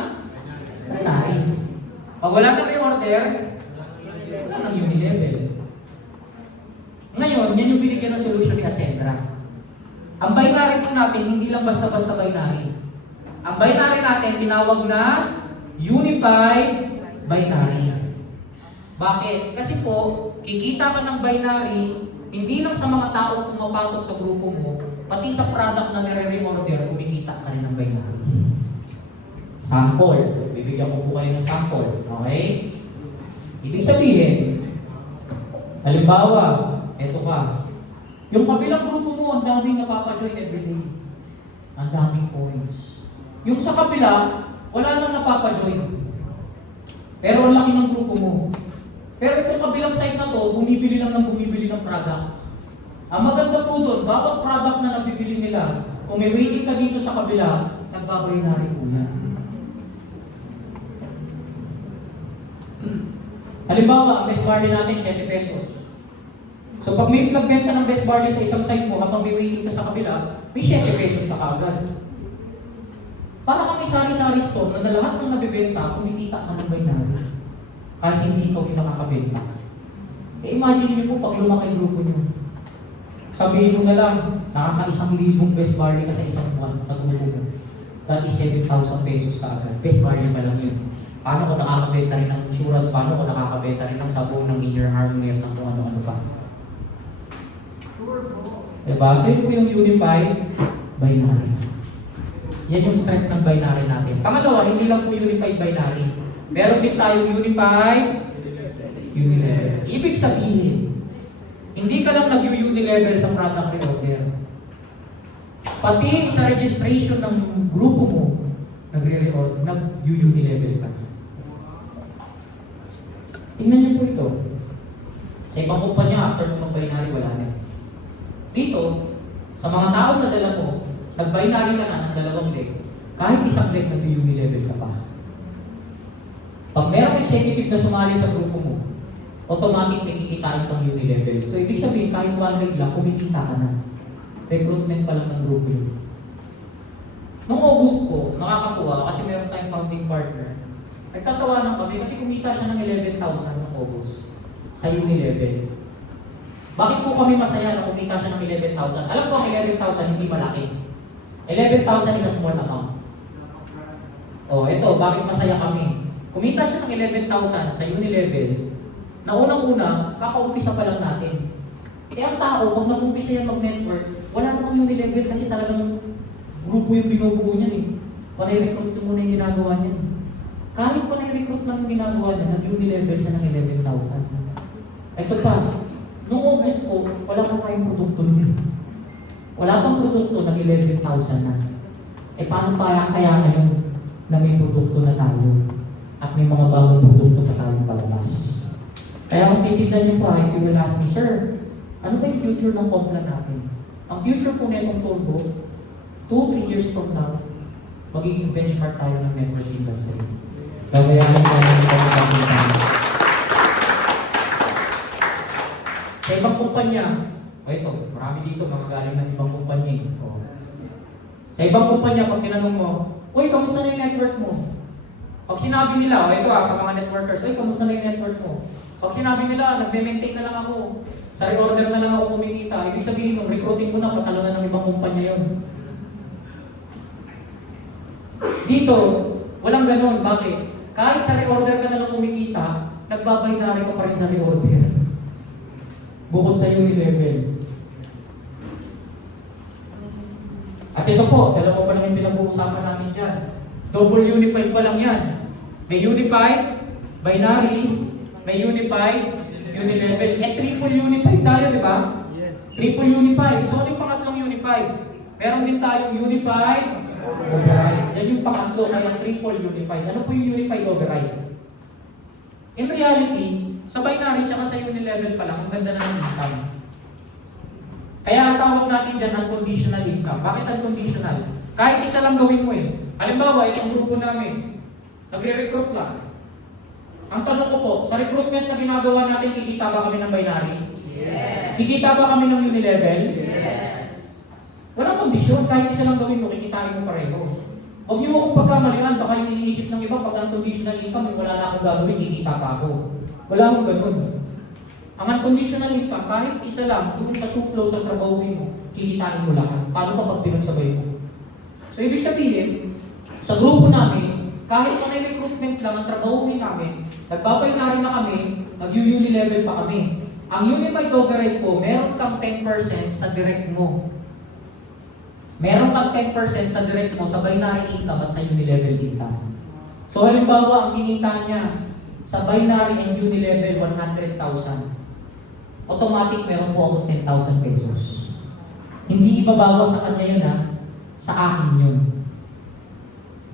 binary. Pag wala ng reorder, wala ng unilevel. Ngayon, yan yung binigyan ng solution ni Ascendra. Ang binary po natin, hindi lang basta-basta binary. Ang binary natin, tinawag na unified binary. Bakit? Kasi po, kikita ka ng binary, hindi lang sa mga taong pumapasok sa grupo mo, pati sa product na nire-reorder, kumikita ka rin ng binary. Sample. Bibigyan ko po kayo ng sample. Okay? Ibig sabihin, halimbawa, eto ka. Yung kabilang grupo mo, ang daming napapajoin everyday. Ang daming points. Yung sa kabila, wala nang napapajoin. Pero ang laki ng grupo mo. Pero itong kabilang side na to, bumibili lang ng bumibili ng product. Ang maganda po doon, bawat product na nabibili nila, kung may waiting ka dito sa kabila, nagbabinary po yan. Halimbawa, ang best barley natin, 7 pesos. So pag may nagbenta ng best barley sa isang side mo, habang may waiting ka sa kabila, may 7 pesos ka kaagad. Para kang may sari-sari store na lahat ng nabibenta, kumikita ka ng binary. Kahit hindi ikaw yung nakakabenta. Eh imagine niyo po pag lumaki yung grupo niyo. Sabihin mo na lang, nakaka-1,000 best barley ka sa isang buwan sa grupo mo. That is 7,000 pesos ka agad. Best barley pa lang yun. Paano ko nakakabenta rin ng insurance? Paano ko nakakabenta rin ng sabon, ng inner hardware, ng kung ano-ano pa? Diba? So yun po yung unified binary. Yan yung strength ng binary natin. Pangalawa, hindi lang po unified binary. Meron din tayong unified unilevel. Ibig sabihin, hindi ka lang nag-unilevel sa product reorder. Pati sa registration ng grupo mo, nag-unilevel ka. Tingnan niyo po ito. Sa ibang kumpanya, after mo mag-binary, wala na. Dito, sa mga tao na dala mo, nag-binary ka na ng 2 leg, kahit isang leg nag-unilevel ka pa. Pag merong executive na sumali sa grupo mo, automatic may kikitain kang unilevel. So ibig sabihin, kahit 1 leg lang, kumikita ka na. Recruitment pa lang ng grupo yun. Noong August po, nakakatuwa kasi meron tayong founding partner. Nagtatawanan kami kasi kumita siya ng 11,000 noong August sa Unilevel. Bakit po kami masaya na kumita siya ng 11,000? Alam ko ang 11,000 hindi malaki. 11,000 is a small amount. Oh, eto, bakit masaya kami? Kumita siya ng 11,000 sa Unilevel na unang-una, kakaumpisa pa lang natin. Eh ang tao, pag nag-umpisa yan mag-network, wala namang Unilevel kasi talagang grupo yung binubuo niyan eh. Panay-recruit mo na yung ginagawa niyan. Kahit panay-recruit lang yung ginagawa niya, nag-Unilevel siya ng 11,000. Ito pa, noong August po, wala pa tayong produkto niya. Wala pang produkto ng 11,000 na. Eh paano kaya ngayon na may produkto na tayo at may mga bagong produkto pa tayong palabas? Kaya kung titignan niyo pa, if you will ask me, Sir, ano ba yung future ng Complan natin? Ang future po netong Turbo, 2-3 years from now, magiging benchmark tayo ng network industry. Gagayahin tayo ng pagkakita. Sa ibang kumpanya, ito, marami dito, magagaling ng ibang kumpanya. Sa ibang kumpanya, pag tinanong mo, uy, kamusta na yung network mo? Pag sinabi nila, ito sa mga networkers, uy, kamusta na yung network mo? Pag sinabi nila, nagme-maintain na lang ako, sa reorder na lang ako kumikita, ibig sabihin nung recruiting mo na, patalo na ng ibang kumpanya yun. Dito, walang ganon. Bakit? Kahit sa reorder ka na lang kumikita, nagbabay-nari ka pa rin sa reorder. Bukod sa Unilevel. At ito po, dalawa pa lang yung pinag-uusapan natin dyan. Double unified pa lang yan. May unified, binary, may unified, unilevel. Triple unified tayo, di ba? Yes. Triple unified. So, ano yung pangatlong unified? Meron din tayong unified, override. Yan yung pangatlo, kaya triple unified. Ano po yung unified override? In reality, sa binary tsaka sa unilevel pa lang, ang ganda na ng income. Kaya ang tawag natin dyan, unconditional income. Bakit unconditional? Kahit isa lang gawin mo eh. Halimbawa, itong grupo namin, nagre-recruit lang. Ang tanong ko po, sa recruitment na ginagawa natin, kikita ba kami ng binary? Yes. Kikita ba kami ng unilevel? Yes. Walang kondisyon, kahit isa lang gawin mo, kikitain mo pareho. Huwag niyo akong pagkamalian, baka yung iniisip ng iba, pag unconditional income, yung wala na akong gagawin, kikita pa ako. Wala akong ganun. Ang unconditional income, kahit isa lang, doon sa 2 flows sa trabahuin mo, kikitain mo lahat. Paano pa pag pinagsabay mo? So, ibig sabihin, sa grupo namin, kahit pa na recruitment lang ang trabahuin namin, nagbabay na rin na kami, nag-unilevel pa kami. Ang unified override po, meron kang 10% sa direct mo. Meron kang 10% sa direct mo sa binary income at sa unilevel income. So, halimbawa, ang kinita niya, sa binary and unilevel, 100,000. Automatic, meron po ako 10,000 pesos. Hindi ibabawas sa kanya yun sa akin yun.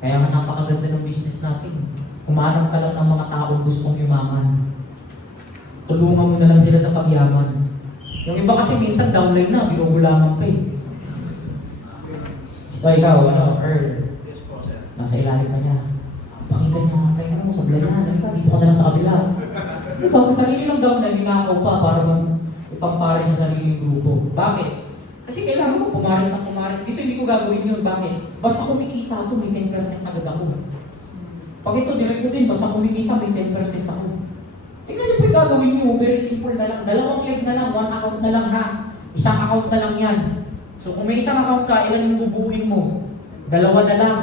Kaya nga napakaganda ng business natin. Humanap ka lang ng mga taong gustong yumaman. Tulungan mo na lang sila sa pagyaman. Yung iba kasi minsan downline na, ginugulangan pa eh. So ikaw, Earl, Yes po, sir. nasa ilalim ka niya. Pakinggan niya nga, kaya mo, sablay na, dito ka na lang sa kabila. Diba, sarili lang downline, ginakaw pa para bang ipamparis sa sariling grupo. Bakit? Kasi kailangan mo pumaris ng pumaris. Dito hindi ko gagawin yun. Bakit? Basta kumikita ito, may 10% agad ako. Pag ito, direct ko din, basta kumikita, may 10% ako. Tingnan niyo po yung gagawin niyo, very simple na lang. 2 leg na lang, 1 account na lang ha. Isang account na lang yan. So kung may isang account ka, ilan yung bubuhin mo? 2 na lang.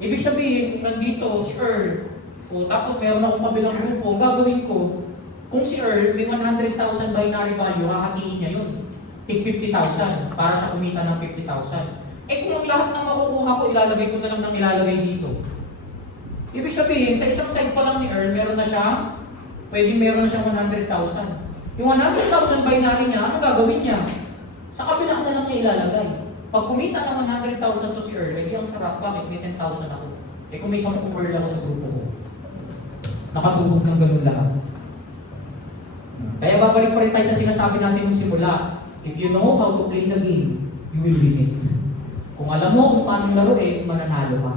Ibig sabihin, kung nandito si Earl, tapos meron akong kabilang grupo, ang gagawin ko, kung si Earl, may 100,000 binary value, hahatiin niya yun. 50,000 para sa kumita ng 50,000. Eh kung lahat ng makukuha ko, ilalagay ko na lang ng ilalagay dito. Ibig sabihin, sa isang side pa lang ni Earl, meron na siya, meron na siyang 100,000. Yung 100,000 binary niya, ano gagawin niya? Sa kabila na lang niya ilalagay. Pag kumita ng 100,000 to si Earl, eh ang sarap, bakit may 10,000 ako? Eh kung may 10 Earl ako sa grupo ko, nakatubog ng ganun lahat. Kaya babalik pa rin tayo sa sinasabi natin yung simula. If you know how to play the game, you will win it. Kung alam mo kung paano laruin, mananalo ka.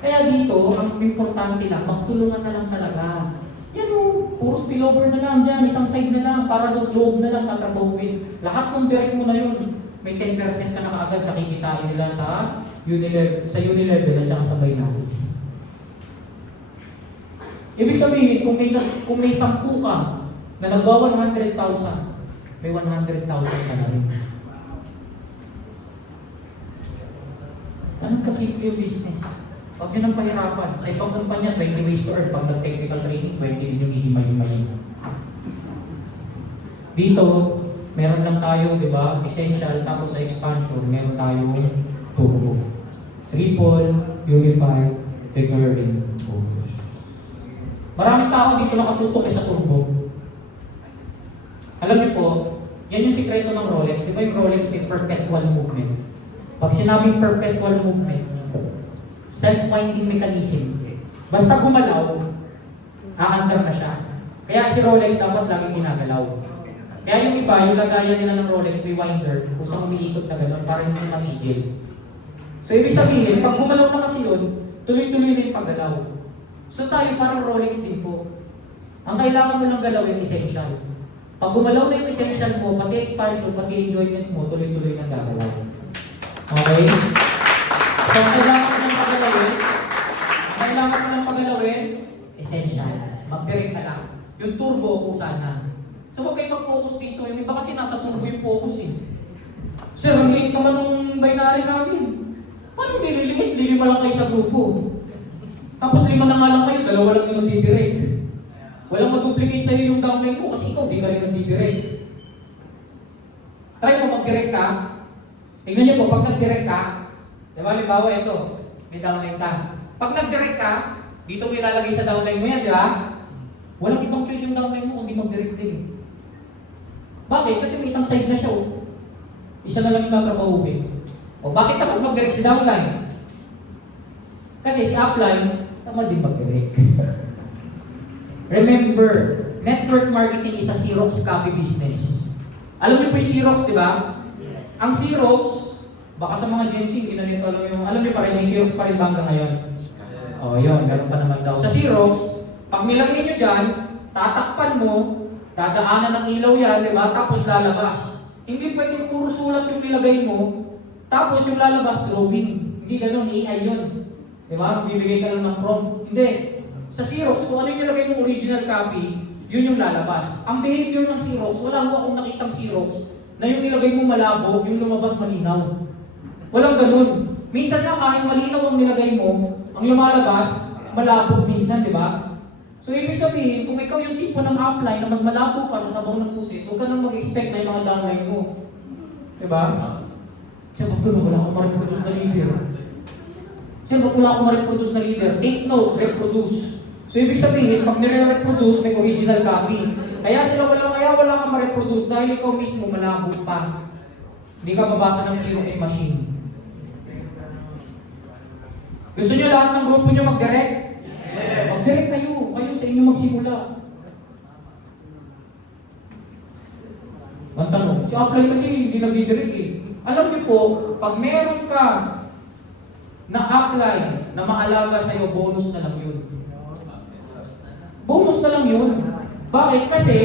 Kaya dito, ang importante lang, magtulungan na lang talaga. Yan o, puro spillover na lang dyan, isang side na lang, para loob na lang tatrabahuin. Lahat ng direct mo na yun, may 10% ka na kaagad sa kikitain nila sa Unilevel at saka sa Binary. Ibig sabihin, kung may 10 ka na nagawa 100,000, may 100,000 ka na rin. Ganun kasimple yung business. Huwag nyo nang pahirapan. Sa ibang kumpanya, 20 ways to earn. Pag nag-technical training, 20 din yung hihimay-himayin. Dito, meron lang tayo, di ba? Essential, tapos sa expansion, meron tayong turbo. Triple, unified, recurring, bonus. Maraming tao dito nakatutok sa turbo. Alam niyo po, yan yung sikreto ng Rolex. Di ba yung Rolex may perpetual movement? Pag sinabing perpetual movement, self-winding mechanism. Basta gumalaw, aandar na siya. Kaya si Rolex dapat laging ginagalaw. Kaya yung iba, yung lagayan nila ng Rolex may winder, kusang umiikot na gano'n para hindi matigil. So ibig sabihin, pag gumalaw na kasi yun, tuloy-tuloy na yung paggalaw. So tayo parang Rolex din po. Ang kailangan mo lang galawin, essential. Pag gumalaw na yung essential mo, pati expansion, pati enjoyment mo, tuloy-tuloy na gagalaw. Okay? So kailangan mo lang pagalawin, essential. Mag-direct ka lang. Yung turbo, kusa na. So huwag kayo mag-focus dito. Yung iba kasi nasa turbo yung focus eh. Sir, ang liit naman ng binary namin. Paano nililiit? Lilima lang kayo sa grupo. Tapos 5 na nga lang kayo, 2 lang yung nagdidirect. Walang mag-duplicate sa'yo yung downline mo kasi ikaw di ka rin nagdidirect. Try mo mag-direct ka. Tingnan niyo po, pag nag-direct ka, diba, halimbawa ito, may downline ka. Pag nag-direct ka, dito mo ilalagay sa downline mo yan, di ba? Walang ibang choice yung downline mo kundi mag-direct din. Bakit? Kasi may isang side na siya. Isa na lang yung tatrabahuin. O bakit dapat mag-direct si downline? Kasi si upline, tama din mag-direct. Remember, network marketing is a Xerox copy business. Alam niyo po yung Xerox, di ba? Yes. Ang Xerox, baka sa mga Gen Z, hindi na nito alam niyo pa rin, may Xerox pa rin ba hanggang ngayon? O yun, ganoon pa naman daw. Sa Xerox, pag nilagay niyo dyan, tatakpan mo, dadaanan ng ilaw yan, di ba? Tapos lalabas. Hindi pwede puro sulat yung nilagay mo, tapos yung lalabas, drawing. Hindi ganun, AI yun. Di ba? Bibigay ka lang ng prompt. Hindi. Sa Xerox, kung ano yung nilagay mong original copy, yun yung lalabas. Ang behavior ng Xerox, wala ko akong nakitang Xerox na yung nilagay mo malabo, yung lumabas malinaw. Walang ganun. Minsan na kahit malinaw ang nilagay mo, ang lumalabas, malabo minsan, di ba? So ibig sabihin, kung ikaw yung tipo ng upline na mas malabo pa sa sabaw ng pusit, huwag ka nang mag-expect na yung mga downline mo. Di ba? Kasi pag gano'n, wala akong ma-reproduce na leader. Kasi pag wala akong ma-reproduce na leader, take note, reproduce. So ibig sabihin, pag nire-reproduce, may original copy. Kaya wala kang ma-reproduce dahil ikaw mismo malabo pa. Hindi ka mabasa ng Xerox machine. Gusto niyo lahat ng grupo niyo mag-direct? Yes. Mag-direct kayo sa inyo magsimula. Ang tanong, si upline kasi hindi nag-direct eh. Alam niyo po, pag meron ka na upline na maalaga sa'yo, bonus na lang yun. Bonus na lang yun. Bakit? Kasi,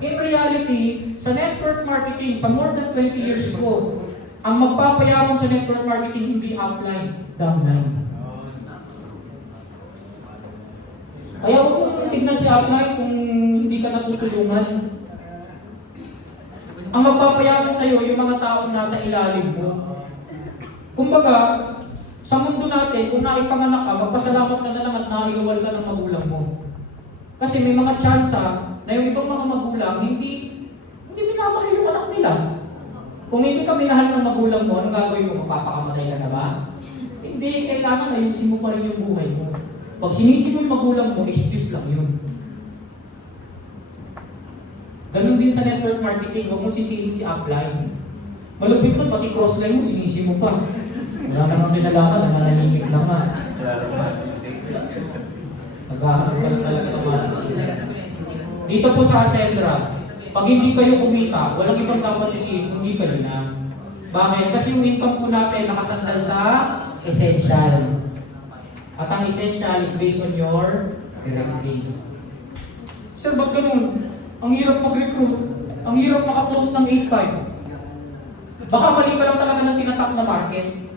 in reality, sa network marketing, sa more than 20 years ko, ang magpapayaman sa network marketing hindi upline, downline. Kaya huwag mo tignan si upline kung hindi ka natutulungan. Ang magpapayaman sa'yo, yung mga taong nasa ilalim mo. Kumbaga, sa mundo natin, kung naipanganak ka, magpasalamat ka na lang at nailuwal ka ng magulang mo. Kasi may mga tsansa na yung ibang mga magulang, hindi minamahal yung anak nila. Kung hindi ka minahal ng magulang mo, anong gagawin mo? Magpapakamatay ka na ba? Hindi, kailangan ayusin mo pa rin yung buhay mo. Pag sinisi mo yung magulang mo, excuse lang yun. Ganun din sa network marketing, huwag mo sisihin si upline. Malupit nun, pati crossline mo, sinisi mo pa. Wala namang kinalaman, nananahimik lang nga. Naghahanap talaga ng masisisi. Dito po sa Ascendra, pag hindi kayo kumita, walang ibang dapat sisihin kung hindi kayo na. Bakit? Kasi yung income po natin nakasandal sa essential. At ang essential is based on your direct pay. Sir, ba't ganun? Ang hirap mag-recruit. Ang hirap maka-close ng 8.5. Baka mali ka lang talaga ng tinatak na market.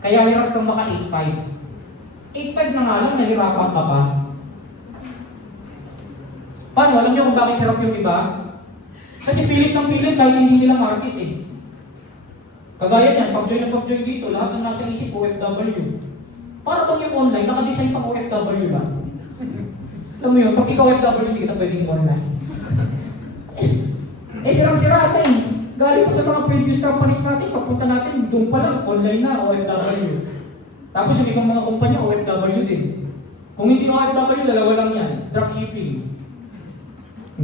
Kaya hirap kang maka 8.5. 8.5 na nga lang, nahirapan ka pa. Paano? Alam niyo kung bakit hirap yung iba? Kasi pilit ng pilit kahit hindi nila market eh. Kagaya niyan, pag-join dito, lahat ng nasa isip OFW. Para bang yung online, nakadesign pang OFW lang. Alam mo yun, pag ikaw OFW, hindi kita pwedeng online. Sirang-sira natin. Galing pa sa mga previous companies natin, pagpunta natin, doon pa lang, online na, OFW. Tapos yung ibang mga kumpanya, OFW din. Kung hindi OFW, dalawa lang yan, dropshipping.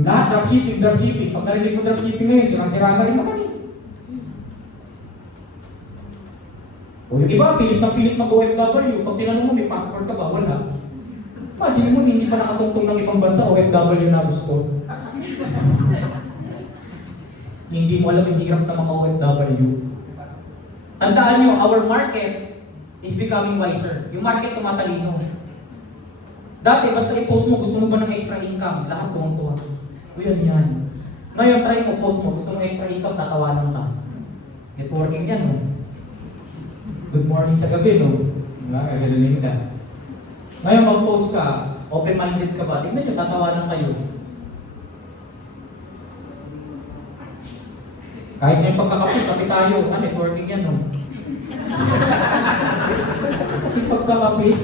Lahat, dropshipping. Pag narinig mo dropshipping ngayon, sirang-sira na rin naman eh. O yung iba, pilit na pilit mag-OFW. Pag tinanong mo, may passport ka ba? Wala. Imagine mo, hindi pa nakatungtong ng ibang bansa, OFW na gusto. Hindi mo alam yung hirap ng mga OFW. Tandaan nyo, our market is becoming wiser. Yung market tumatalino. Dati, basta i-post mo, gusto mo ba ng extra income? Lahat tuwang-tuwa. Uy, yan. Ngayon, try mo, post mo, gusto mo extra income, tatawanan ka. Networking yan, no? Good morning sa gabi, no? Diba? Gagaling ka. Ngayon, mag-post ka, open-minded ka ba? Tingnan nyo, tatawanan kayo. Kahit na yung pagkakapit, kapi tayo. Networking yan, no? Kasi pagkakapit,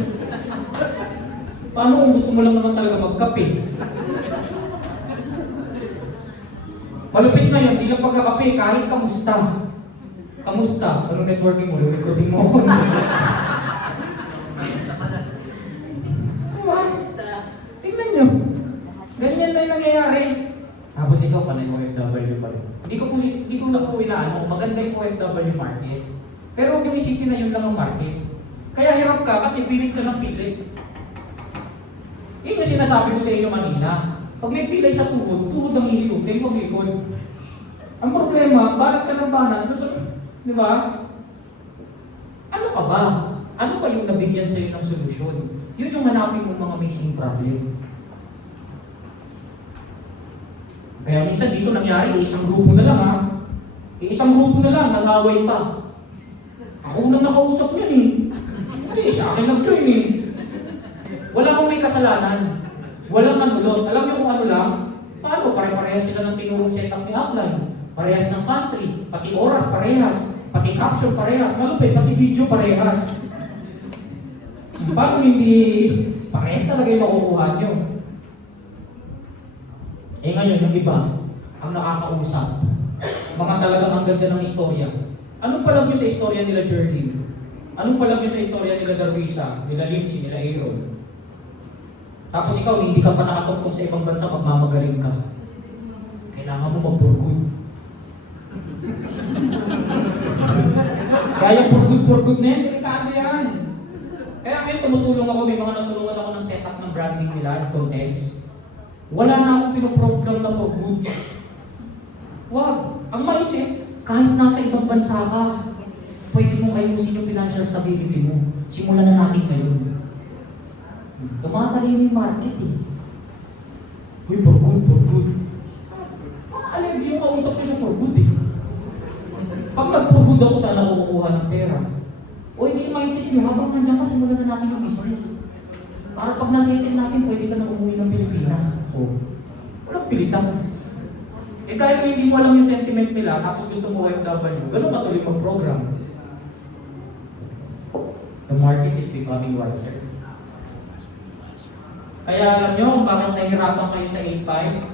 paano kung gusto mo lang naman talaga magkape? Malupit na yun, di lang pagkakape, kahit kamusta. Kamusta? Anong networking mo? Recruiting mo ako. Tingnan nyo. Ganyan na yung nangyayari. Tapos ikaw pa na yung OFW pa rin. Hindi ko na po ilaan, maganda yung OFW market. Pero huwag yung isipin na yun lang ang market. Kaya hirap ka kasi pilit ka ng pilit. Yun yung sinasabi ko sa inyo kanina. Pag may pilay sa tuhod ang hihilutin, huwag likod. Ang problema, banat ka ng banat, di ba? Ano ka ba? Ano ba yung nabigyan sa'yo ng solusyon? Yun yung hanapin mong mga missing problem. Kaya minsan dito nangyari, isang grupo na lang ha. Isang grupo na lang, nag-away pa. Ako nang nakausap niyan eh. Hindi, sa akin nag-join eh. Wala akong may kasalanan. Walang nanulot. Alam niyo kung ano lang? Paano? Pare-parehas sila ng tinurong setup ni upline. Parehas ng country. Pati oras parehas. Pati caption parehas. Malupit, pati video parehas. Paano hindi parehas talaga yung makukuha niyo? Ngayon, yung iba, ang nakakausap. Mga talagang ang ganda ng istorya. Anong palag yun sa istorya nila Jerlyn? Anong palag yun sa istorya nila Darwisa, nila Lindsay, nila Aaron? Tapos ikaw, hindi ka pa nakatungtong sa ibang bansa, magmamagaling ka. Kailangan mo mag-for-good. Kaya for-good na yan, delikado yan. Kaya ngayon tumutulong ako, may mga natulungan ako ng setup ng branding nila, ng contents. Wala na akong pinoprogram na for-good. Wag. Ang maisip, kahit nasa ibang bansa ka, pwede mong ayusin yung financial stability mo. Simulan na natin ngayon. Tumatalino yung market eh. Uy, for-good. Baka allergy yung kausap ko sa for-good eh. Pag nag-for-good ako, saan ako kukuha ng pera? O hindi yung mindset nyo, habang nandiyan ka, simulan na natin yung business. Para pag nasettle natin, pwede ka nang umuwi ng Pilipinas. O, walang pilitan. Dahil kung hindi mo alam yung sentiment nila, tapos gusto mo OFW, ganun ka tuloy mag-program. The market is becoming wiser. Kaya alam nyo kung bakit nahihirapan kayo sa 8.5?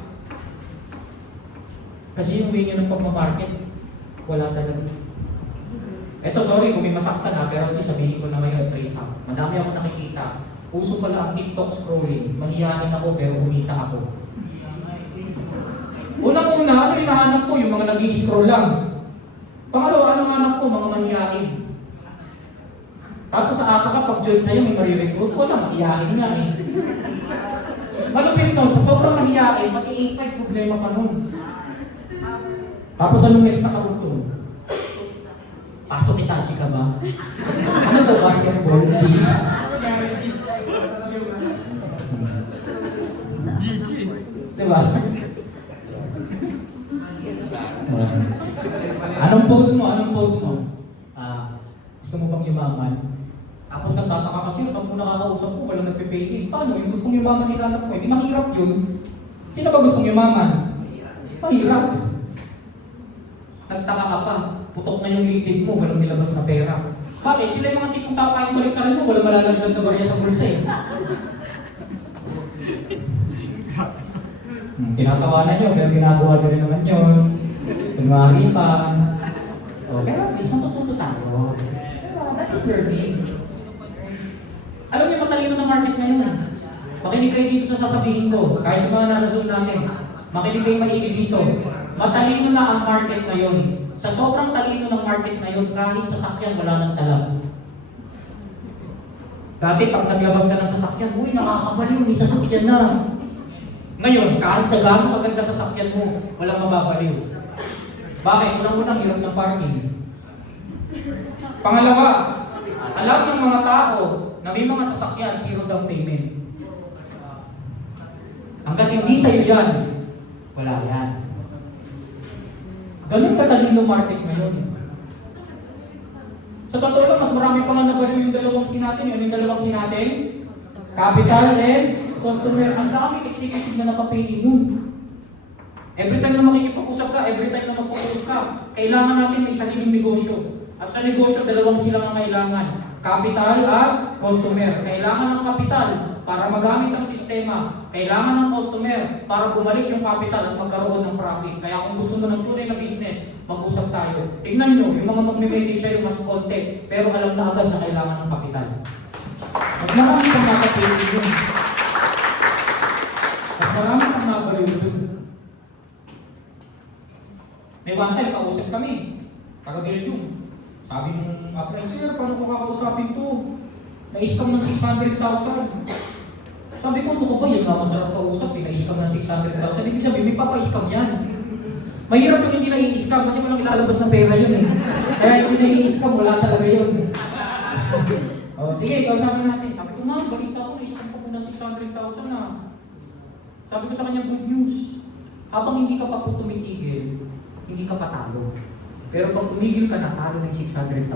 Kasi yung way nyo ng pagmamarket, wala talaga. Eto, sorry kung may masaktan na, pero hindi sabihin ko na ngayon straight up. Madami ako nakikita. Uso pala ang TikTok scrolling. Mahihain ako pero humita ako. Unang-una, ano hinahanap ko? Yung mga nag-i-scroll lang. Pangalawa, ano hanap ko? Mga mahihain. Tapos sa asa ka, pag-join sa'yo, may marirecruit. Wala, mahihain nga eh. Malupit nun, sa sobrang mahihain, pati 8.5 problema pa nun. Tapos anong next na karugtong? Pasok Itachi ka ba? Ano to, basketball? G? GG. boss mo, gusto mo bang yumaman? Tapos nagtataka kasi, saan mo nakakausap ko, walang nagpe-pay. Paano? Yung gustong yumaman hinanap ko, hindi mahirap yun. Sino ba gustong yumaman? Mahirap. Nagtaka ka pa, putok na yung litid mo, walang nilabas na pera. Bakit? Sila yung mga tipong tao kahit balik ka rin mo, walang malalagdag na barya sa bulsa eh. Tinatawanan nyo, pero ginagawa nyo rin naman yun. Kunwari pa. Pero at least matututo tayo. Pero that is learning. Alam niyo matalino ng market ngayon. Makinig kayo dito sa sasabihin ko. Kahit yung mga nasa Zoom natin. Makinig kayo maigi dito. Matalino na ang market ngayon. Sa sobrang talino ng market ngayon, kahit sasakyan wala nang talab. Dati pag naglabas ka ng sasakyan, uy nakakabaliw, may sasakyan na. Ngayon, kahit na gaano kaganda sasakyan mo, walang mababaliw. Bakit? Unang-unang hirap ng parking. Pangalawa, alam ng mga tao na may mga sasakyan, zero down payment. Hanggat hindi sa'yo yan, wala yan. Ganun katalino market ngayon. Sa totoo lang, mas marami pa nga nabaliw yung dalawang sinatin. Ano yung dalawang sinatin? Capital and customer. Ang daming executive na napapayin yun. Every time na makikipag-usap ka, every time na magpapus ka, kailangan natin may sariling negosyo. At sa negosyo, dalawang silang ang kailangan. Capital at customer. Kailangan ng kapital para magamit ang sistema. Kailangan ng customer para bumalik yung capital at magkaroon ng profit. Kaya kung gusto mo ng tunay na business, mag-usap tayo. Tingnan nyo, yung mga magme-message sa'yo mas konti, pero alam na agad na kailangan ng kapital. Mas marami kang nakapili yun. Mas marami kang nabaliw dun. May one time, kausap kami. Taga-Belgium. Sabi ng upline, sir, paano ko kakausapin to? Na-scam ng 600,000. Sabi ko, ano ka ba? Yan nga masarap kausap. Na-scam ng 600,000. Ibig sabihin, may papa-scam yan. Mahirap yung hindi na-i-scam kasi walang ilalabas na pera yun eh. Kaya hindi na-i-scam, wala talaga yun. Sige, kausapin natin. Sabi ko, ma'am, balita ko, na-scam ko po ng 600,000 na. Sabi ko sa kanya, good news. Habang hindi ka pa po tumitigil, hindi ka patalo. Pero pag tumigil ka na, talo ng 600,000.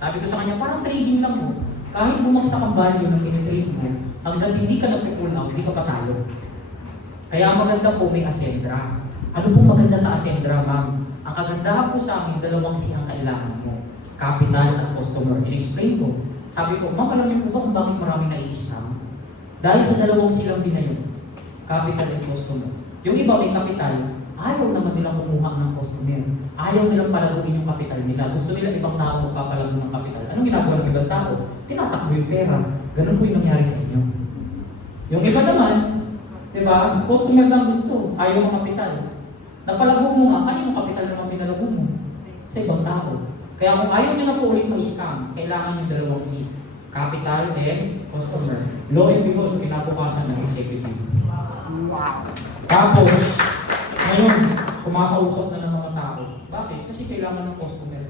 Sabi ko sa kanya, parang trading lang mo. Kahit bumagsak ang value ng tinitrade mo, hanggang hindi ka nag-pull out, hindi ka patalo. Kaya maganda po may Ascendra. Ano pong maganda sa Ascendra, ma'am? Ang kagandahan po sa amin, dalawang siyang kailangan mo. Capital at customer. In-explain ko. Sabi ko, ma'am, alam niyo po ba kung bakit marami nai-scam? Dahil sa dalawang silang din na yun. Capital and customer. Yung iba may capital, ayaw naman nilang kumuha ng customer. Ayaw nilang palaguin yung capital nila. Gusto nila ibang tao magpapalago ng capital. Anong ginagawa ng ibang tao? Tinatakbo yung pera. Ganun po yung nangyari sa inyo. Yung iba naman, di ba? Customer lang gusto. Ayaw ng capital. Napalago mo nga, kanino capital naman pinalago mo? Sa ibang tao. Kaya kung ayaw nyo na po ulit ma-scam, kailangan yung dalawang C. Capital and customer. Lo and behold, kinabukasan ng executive. Tapos, ngayon, kumakausap na ng mga tao. Bakit? Kasi kailangan ng customer.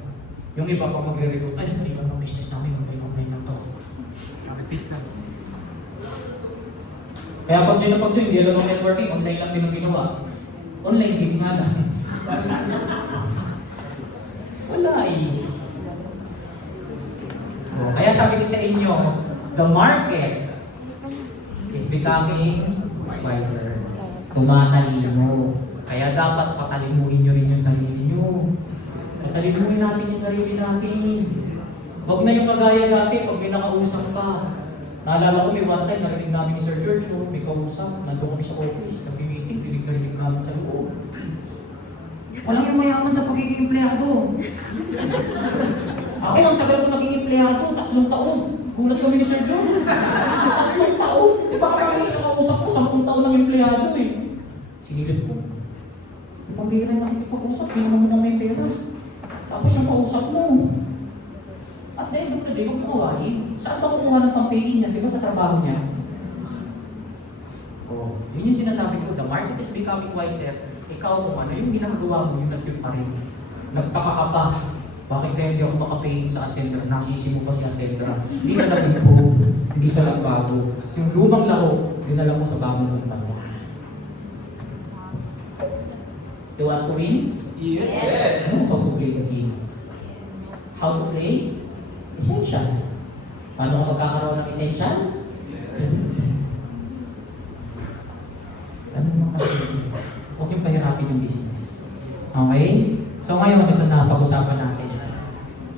Yung iba pa magre-recruit, ay, nariban ng business namin, online lang to. Artist na. Kaya pag dyan na pag dyan, hindi alam ng networking, online lang din ang ginawa. Online game nga lang. Wala eh. Kaya sabi ko sa inyo, the market is becoming wiser. Tumatalino. Kaya dapat patalimuhin nyo rin yung sarili nyo. Patalimuhin natin yung sarili natin. Huwag na yung kagaya dati pag may nakausap ka. Naalala ko may one time, narinig namin ni Sir George, may kausap, nandun kami sa office, nag-meeting, rinig namin sa loob. Walang yung mayaman sa pagiging empleyado. Ako, ang tagal ko naging empleyado, 3 taon. Gulat kami ni Sir George. 3 taon? Eh baka kami sa kausap ko, 10 taon ng empleyado eh. Sinilip ko. Yung pambira na nakikipag-usap, hindi naman mo may pera. Tapos yung kausap mo. At the end of the day, huwag mo kawain. Saan ba kumuha ng campaign niya? Di ba sa trabaho niya? Oo. Yun yung sinasabi ko, the market is becoming wiser. Ikaw kung ano yung ginagawa mo, yung nag-tune pa rin. Nagtaka ka pa. Bakit kaya hindi ako makapain sa Ascendra? Nasisi mo pa si Ascendra. Hindi ka nag-improve. Hindi ka nagbago. Yung lumang laro, dinala mo sa bagong kumpanya. Do you want to win? Yes. Ano pag-play the game? How to play? Essential. Paano ka magkakaroon ng essential? Ano mo kasi? Huwag yung pahirapin yung business. Okay? So ngayon, ito na pag-usapan natin.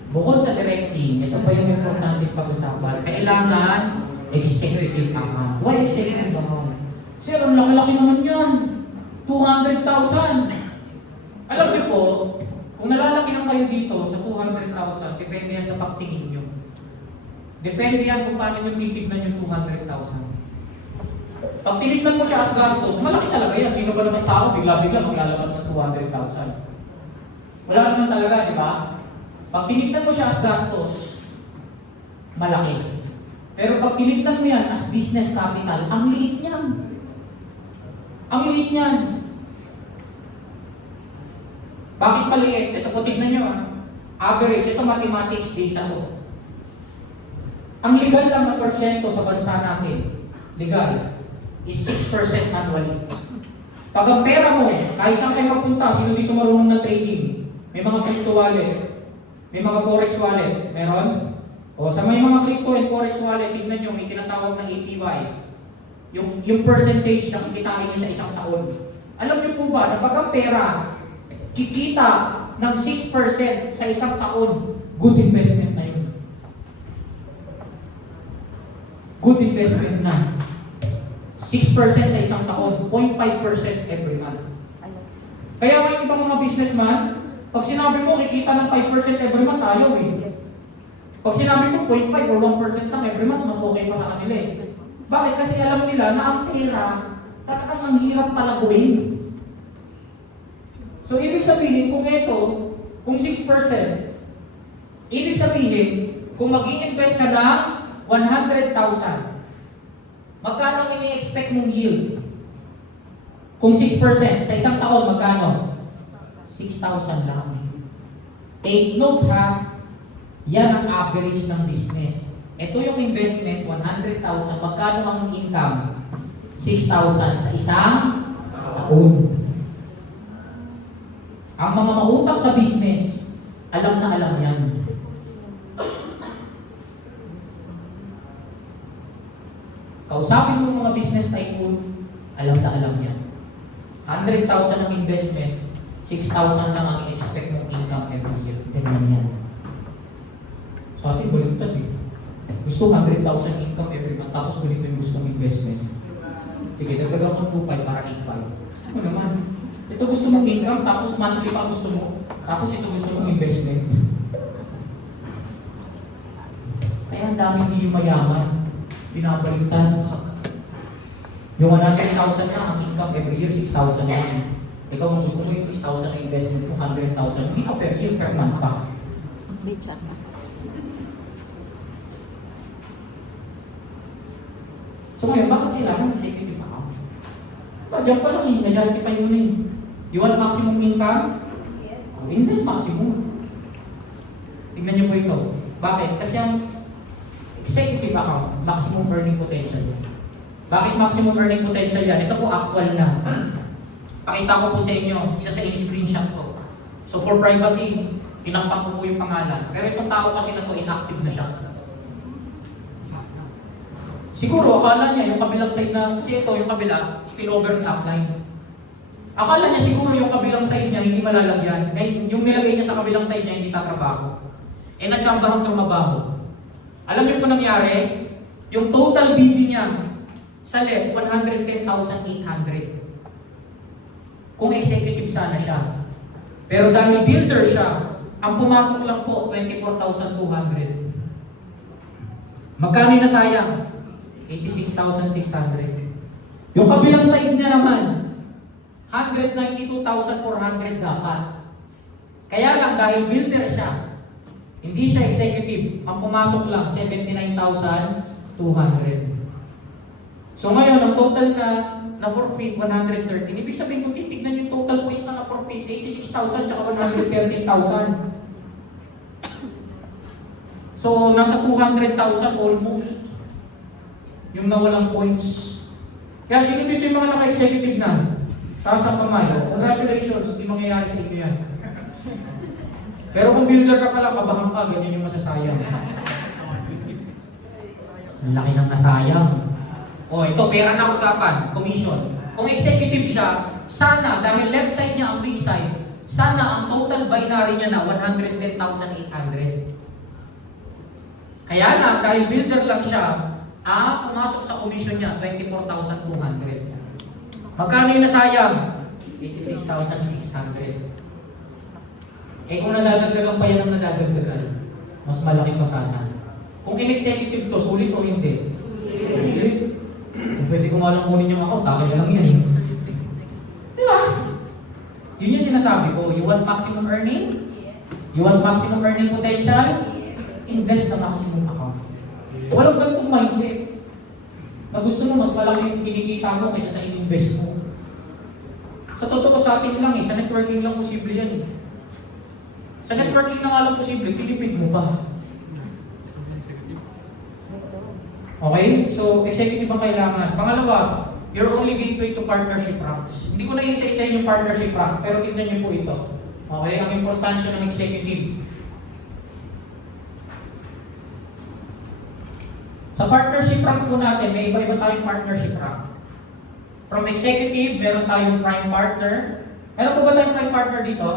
Bukod sa directing, ito pa yung importante pag-usapan. Kailangan executive account. Why executive account? Sir, ang laki-laki naman yan. 200,000. Alam niyo po, kung nalalakihan kayo dito sa 200,000, depende yan sa pagtingin nyo. Depende yan kung paano nyo titignan yung 200,000. Pag tinignan mo siya as gastos, malaki talaga yan. Sino ba naman tao, bigla-bigla maglalabas ng 200,000? Wala naman talaga, di ba? Pag tinignan mo siya as gastos, malaki. Pero pag tinignan mo yan as business capital, ang liit niyan. Ang liit niyan. Bakit maliit? Ito po, tignan nyo. Average, ito mathematics data to. Ang legal lang na porsyento sa bansa natin, legal, is 6% annually. Pag ang pera mo, kahit saan kayo magpunta, sino dito marunong na trading? May mga crypto wallet, may mga forex wallet, meron? O sa may mga crypto and forex wallet, tignan nyo, may tinatawag na APY. Yung percentage na kikitain nyo sa isang taon. Alam nyo po ba na pag ang pera kikita ng 6% sa isang taon, good investment na yun. Good investment na. 6% sa isang taon, 0.5% every month. Kaya may ibang mga businessman, pag sinabi mo kikita ng 5% every month, ayaw eh. Pag sinabi mo 0.5 or 1% lang every month, mas okay pa sa kanila eh. Bakit? Kasi alam nila na ang pera, talagang ang hirap palaguin. So, ibig sabihin, kung ito, kung 6%, ibig sabihin, kung mag-i-invest ka ng 100,000, magkano ang ini-expect mong yield? Kung 6%, sa isang taon, magkano? 6,000 lang. Take note ha, yan ang average ng business. Ito yung investment, 100,000. Magkano ang income? 6,000 sa isang taon. Ang mga mautang sa business, alam na alam yan. Kausapin mo mga business tycoon, alam na alam yan. 100,000 ang investment, 6,000 lang ang i-expect mong income every year. Tignan yan. Sa atin, baliktad eh. Gusto 100,000 income every month, tapos ganito yung gusto mong investment. Sige, dagdagan mo 2,500 para 8,500. Ano naman? Ito gusto mong income, tapos monthly pa gusto mo. Tapos ito gusto mong investment. Kaya ang daming hindi mayaman. Pinabaliktad. Yung 100,000 na ang income every year, 6,000 na. Ikaw ang gusto mo yung 6,000 na investment mo, 100,000. Hindi ka per year, per month pa. So ngayon, bakit kailangan executive account? Diyan pa lang eh, na-justify mo na eh. You want maximum income? Yes. Invest maximum. Tingnan niyo po ito. Bakit? Kasi ang executive account, maximum earning potential. Bakit maximum earning potential yan? Ito po actual na. Pakita ko po sa inyo, isa sa in-screenshot ko. So for privacy, pinampak ko po yung pangalan. Pero itong tao kasi na to, inactive na siya. Siguro, akala niya yung kabilang side na, kasi ito yung kabila, spillover ni upline. Akala niya siguro yung kabilang side niya hindi malalagyan. Yung nilagay niya sa kabilang side niya hindi tatrabaho. Eh natsambahan trumabaho. Alam niyo po nangyari? Yung total BV niya sa left, 110,800. Kung executive sana siya. Pero dahil builder siya, ang pumasok lang po 24,200. Magkano na sayang? 86,600. Yung kabilang side niya naman, 192,400 dapat. Kaya lang dahil builder siya, hindi siya executive, ang pumasok lang 79,200. So ngayon, ang total na forfeit, 113. Ibig sabihin kung titignan yung total points na na-forfeit, 86,000 tsaka 113,000. So nasa 200,000 almost yung nawalang points. Kaya sino dito yung mga naka-executive na? Taas ang kamay. Congratulations, hindi mangyayari sa inyo yan. Pero kung builder ka pala, kabahan ka, ganyan yung masasayang. Ang laki ng nasayang. O ito, pera na usapan, commission. Kung executive siya, sana, dahil left side niya ang weak side, sana ang total binary niya na 110,800. Kaya lang, dahil builder lang siya, pumasok sa commission niya, 24,200. Magkano yung nasayang? 86,600. Eh kung nadadagdagan pa yan ang nadadagdagan, mas malaki pa sana. Kung in-executive to, sulit o hindi? Sulit. Kung pwede ko nga lang kunin yung account, akin na lang yan eh. Di ba? Yun yung sinasabi ko. You want maximum earning? You want maximum earning potential? Invest na maximum account. Walang ganitong mindset. Na gusto mo mas malaki yung kinikita mo kaysa sa invest mo. Sa totoo sa atin lang eh, sa networking lang posible yan eh. Sa networking na nga lang posible, tilipid mo pa. Okay? So, executive ang kailangan. Pangalawa, your only gateway to partnership ranks. Hindi ko na isa-isa yung partnership ranks, pero tignan niyo po ito. Okay? Ang importansya ng executive. Sa partnership ranks po natin, may iba-iba tayong partnership rank. From executive, meron tayong prime partner. Meron po ba tayong prime partner dito?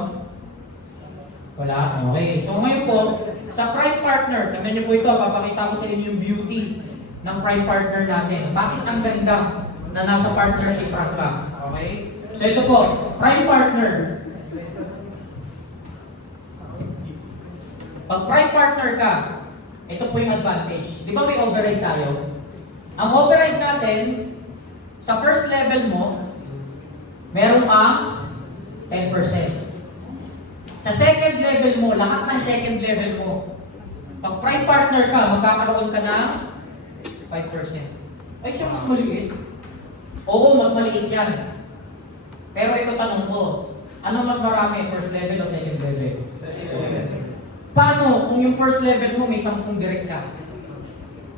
Wala. Okay. So ngayon po, sa prime partner, tignan niyo po ito, papakita ko sa inyo yung beauty ng prime partner natin. Bakit ang ganda na nasa partnership rank ka? Okay? So ito po, prime partner. Pag prime partner ka, ito po yung advantage. Di ba may override tayo? Ang override natin, sa first level mo, meron kang 10%. Sa second level mo, lahat ng second level mo, pag prime partner ka, magkakaroon ka ng 5%. Ay, siya mas maliit. Oo, mas maliit yan. Pero ito tanong ko, ano mas marami, first level o second level? Paano kung yung first level mo may 10 direct ka?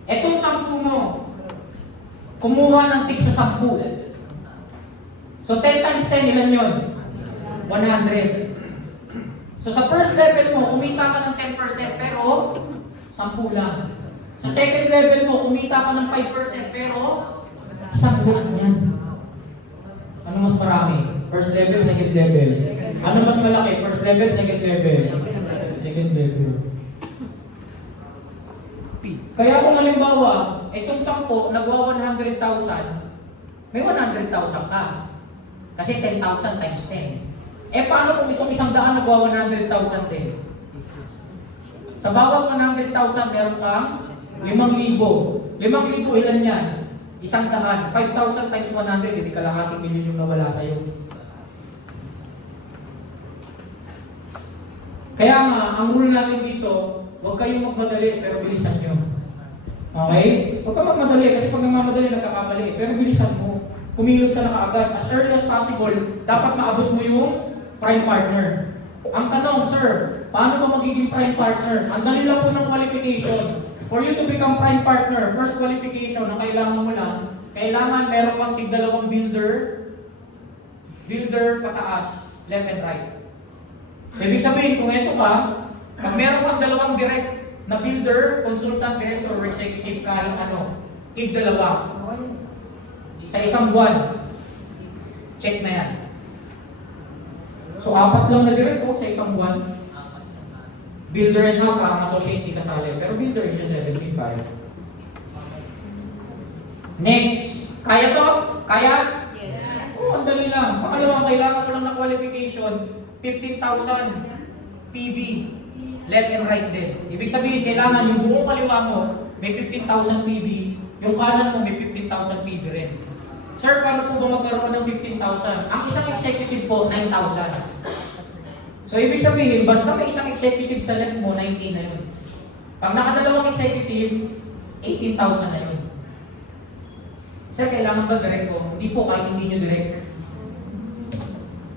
Etong 10 mo, kumuha ng tig sa 10. So 10 times 10, ilan yun? 100. So sa first level mo, kumita ka ng 10% pero 10 lang. Sa second level mo, kumita ka ng 5% pero 10 lang yan. Ano mas marami? First level, second level. Ano mas malaki? First level, second level. Second level. Kaya kung halimbawa, itong 10, nagwa 100,000, may 100,000 ka. Kasi 10,000 times 10. Eh paano kung itong 100 nagwa 100,000 din? Sa bawat 100,000 meron kang 5,000. 5,000 ilan yan? 100. 5,000 times 100, hindi kalahating milyon yung nawala sa'yo. Kaya nga, ang rule natin dito, huwag kayong magmadali pero bilisan nyo. Okay? Huwag ka magmadali kasi pag nagmamadali nagkakamali. Pero bilisan mo. Kumilos ka na kaagad. As early as possible, dapat maabot mo yung prime partner. Ang tanong, sir, paano ba magiging prime partner? Ang dali lang po ng qualification. For you to become prime partner, first qualification na kailangan mo lang, kailangan meron kang tig-2 builder pataas, left and right. So ibig sabihin, kung ito ka, pag meron kang 2 direct na builder, consultant, director, or executive, kahit ano, tig-2. Sa isang buwan, check na yan. So 4 lang na direct sa isang buwan. Builder and half, parang associate di kasali. Pero builder is just 17.5. Next. Kaya to? Kaya? Yes. Oo, ang dali lang. Pangalawang kailangan mo lang na qualification, 15,000 PV. Left and right din. Ibig sabihin, kailangan yung buong kaliwa mo, may 15,000 PV. Yung kanan mo, may 15,000 PV rin. Sir, paano po ba magkaroon ng 15,000? Ang isang executive po, 9,000. So, ibig sabihin, basta may isang executive sa left mo, 19 na yun. Pag nakadalawang executive, 18,000 na yun. Sir, kailangan ba direct ko? Hindi po, kahit hindi nyo direct.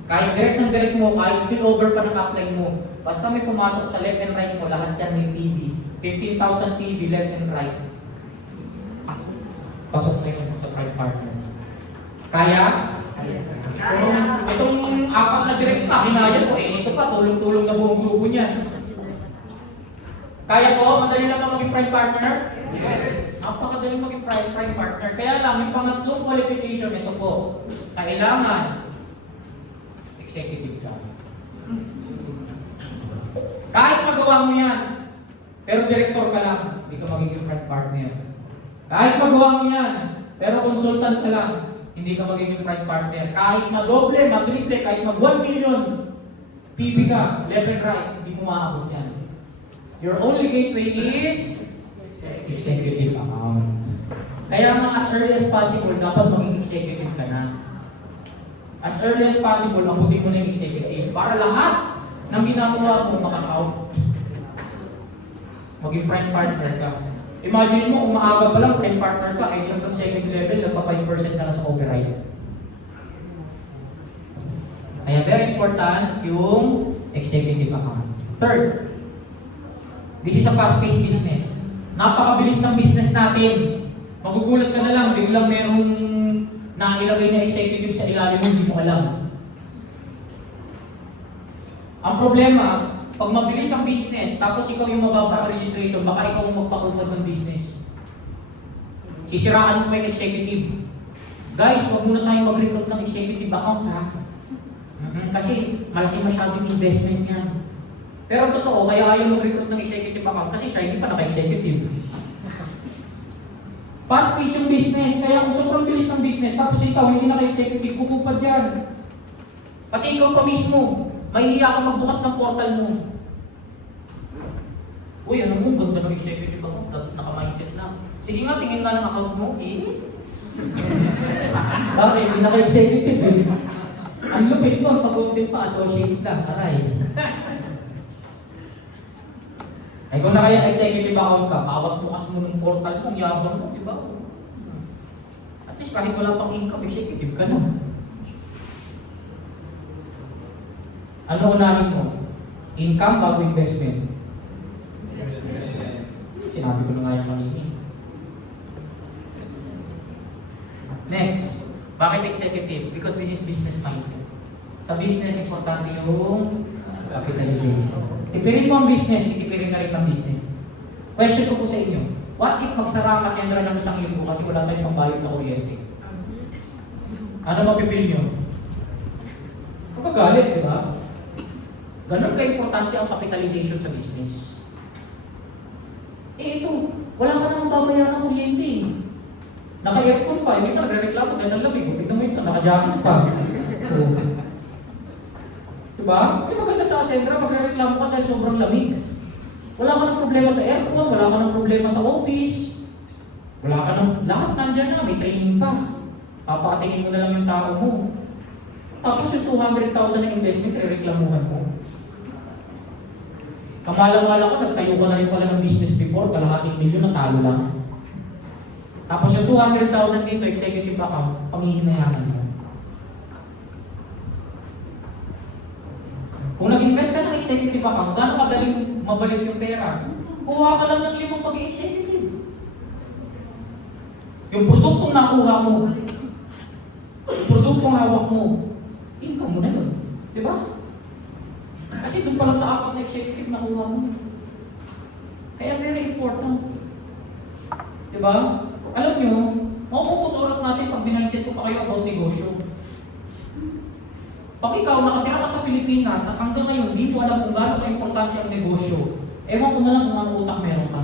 Kahit direct ng direct mo, kahit spillover pa ng apply mo, basta may pumasok sa left and right mo, lahat yan may PV. 15,000 PV, left and right. Pasok na yun sa prime partner. Kaya? Itong apat na direkta, hinaya ko, ito pa, tulong-tulong na buong grupo niyan. Kaya po, madali lang na maging prime partner? Yes. Napakadali maging prime partner. Kaya lang, yung pangatlong qualification, ito po, kailangan executive ka. Kahit magawa mo yan, pero director ka lang, hindi ka magiging prime partner. Kahit magawa mo yan, pero consultant ka lang, hindi ka magiging prime partner. Kahit madoble, madriple, kahit mag 1 million, PB ka, left and right, hindi mo maabot yan. Your only gateway is executive account. Kaya nga as early as possible, dapat maging executive ka na. As early as possible, abutin mo na yung executive para lahat ng ginagawa mo makaka-out. Maging prime partner ka. Imagine mo kung maaga pa lang prime partner ka, ay hanggang second level, nagpa 5% na lang sa override. Kaya very important yung executive account. Third, this is a fast-paced business. Napakabilis ng business natin. Magugulat ka na lang, biglang merong nailagay na executive sa ilalim mo, hindi mo alam. Ang problema, pag mabilis ang business, tapos ikaw yung mababa ang registration, baka ikaw ang magpakumpad ng business. Sisiraan mo pa yung executive. Guys, huwag muna tayong mag-recruit ng executive account ha. Kasi malaki masyadong investment yan. Pero totoo, kaya ayaw mag-recruit ng executive account kasi siya hindi pa naka-executive. Fast-paced yung business, kaya kung sobrang bilis ng business, tapos ikaw hindi naka-executive, kukupad dyan. Pati ikaw pa mismo, mahihiya ka magbukas ng portal mo. Uy, ano mo, ganda ng executive account, naka-mindset na. Sige nga, tingin nga ng account mo, Bakit? Hindi naka-executive eh. Ang lupit nun, pag-open pa, associate lang, aray. Ay kung na kaya executive account ka, bawat bukas mo ng portal mo, yabang mo, di ba? At least kahit wala pang income, executive ka na. Ano unahin mo? Income bago investment? Sinabi ko na nga yung kanina. Next, bakit executive? Because this is business mindset. Sa business, importante yung capitalization. Tipirin mo ang business, titipirin ka rin ang business. Question ko po sa inyo, what if magsara ang Sendra ng 1 linggo kasi wala tayong pambayad sa kuryente? Ano mapipil nyo? Magagalit, di ba? Ganun ka-importante ang capitalization sa business. Ito, wala ka namang babayaran ng kuryente. Naka-aircon pa, yung ito nagre-reklamo, ganun lamig. Tignan mo ito, naka-jacket pa. Diba? Kaya maganda sa Sendra, magre-reklamo ka dahil sobrang lamig. Wala ka ng problema sa aircon, wala ka ng problema sa office. Wala ka ng... Lahat nandyan na, may training pa. Papatingin mo na lang yung tao mo. Tapos yung 200,000 na investment, re-reklamuhan mo. Kamala-mala ko, nagtayo ka na rin pala ng business before, kalahating milyon, natalo lang. Tapos yung 200,000 dito, executive account, panghihinayanan mo. Kung nag-invest ka ng executive account, gano'ng kadaling mabalik yung pera? Kuha ka lang ng 5 pag-executive. Yung produktong nakuha mo, yung produktong hawak mo, income mo na yun. Di ba? Kasi doon pa lang sa 4 na executive nakuha mo. Kaya very important. Di ba? Alam nyo, mapupus oras natin pag binayset ko pa kayo about negosyo. Pag ikaw nakatira ka sa Pilipinas at hanggang ngayon hindi mo alam kung gaano ka-importante ang negosyo, ewan ko na lang kung ang utak meron ka.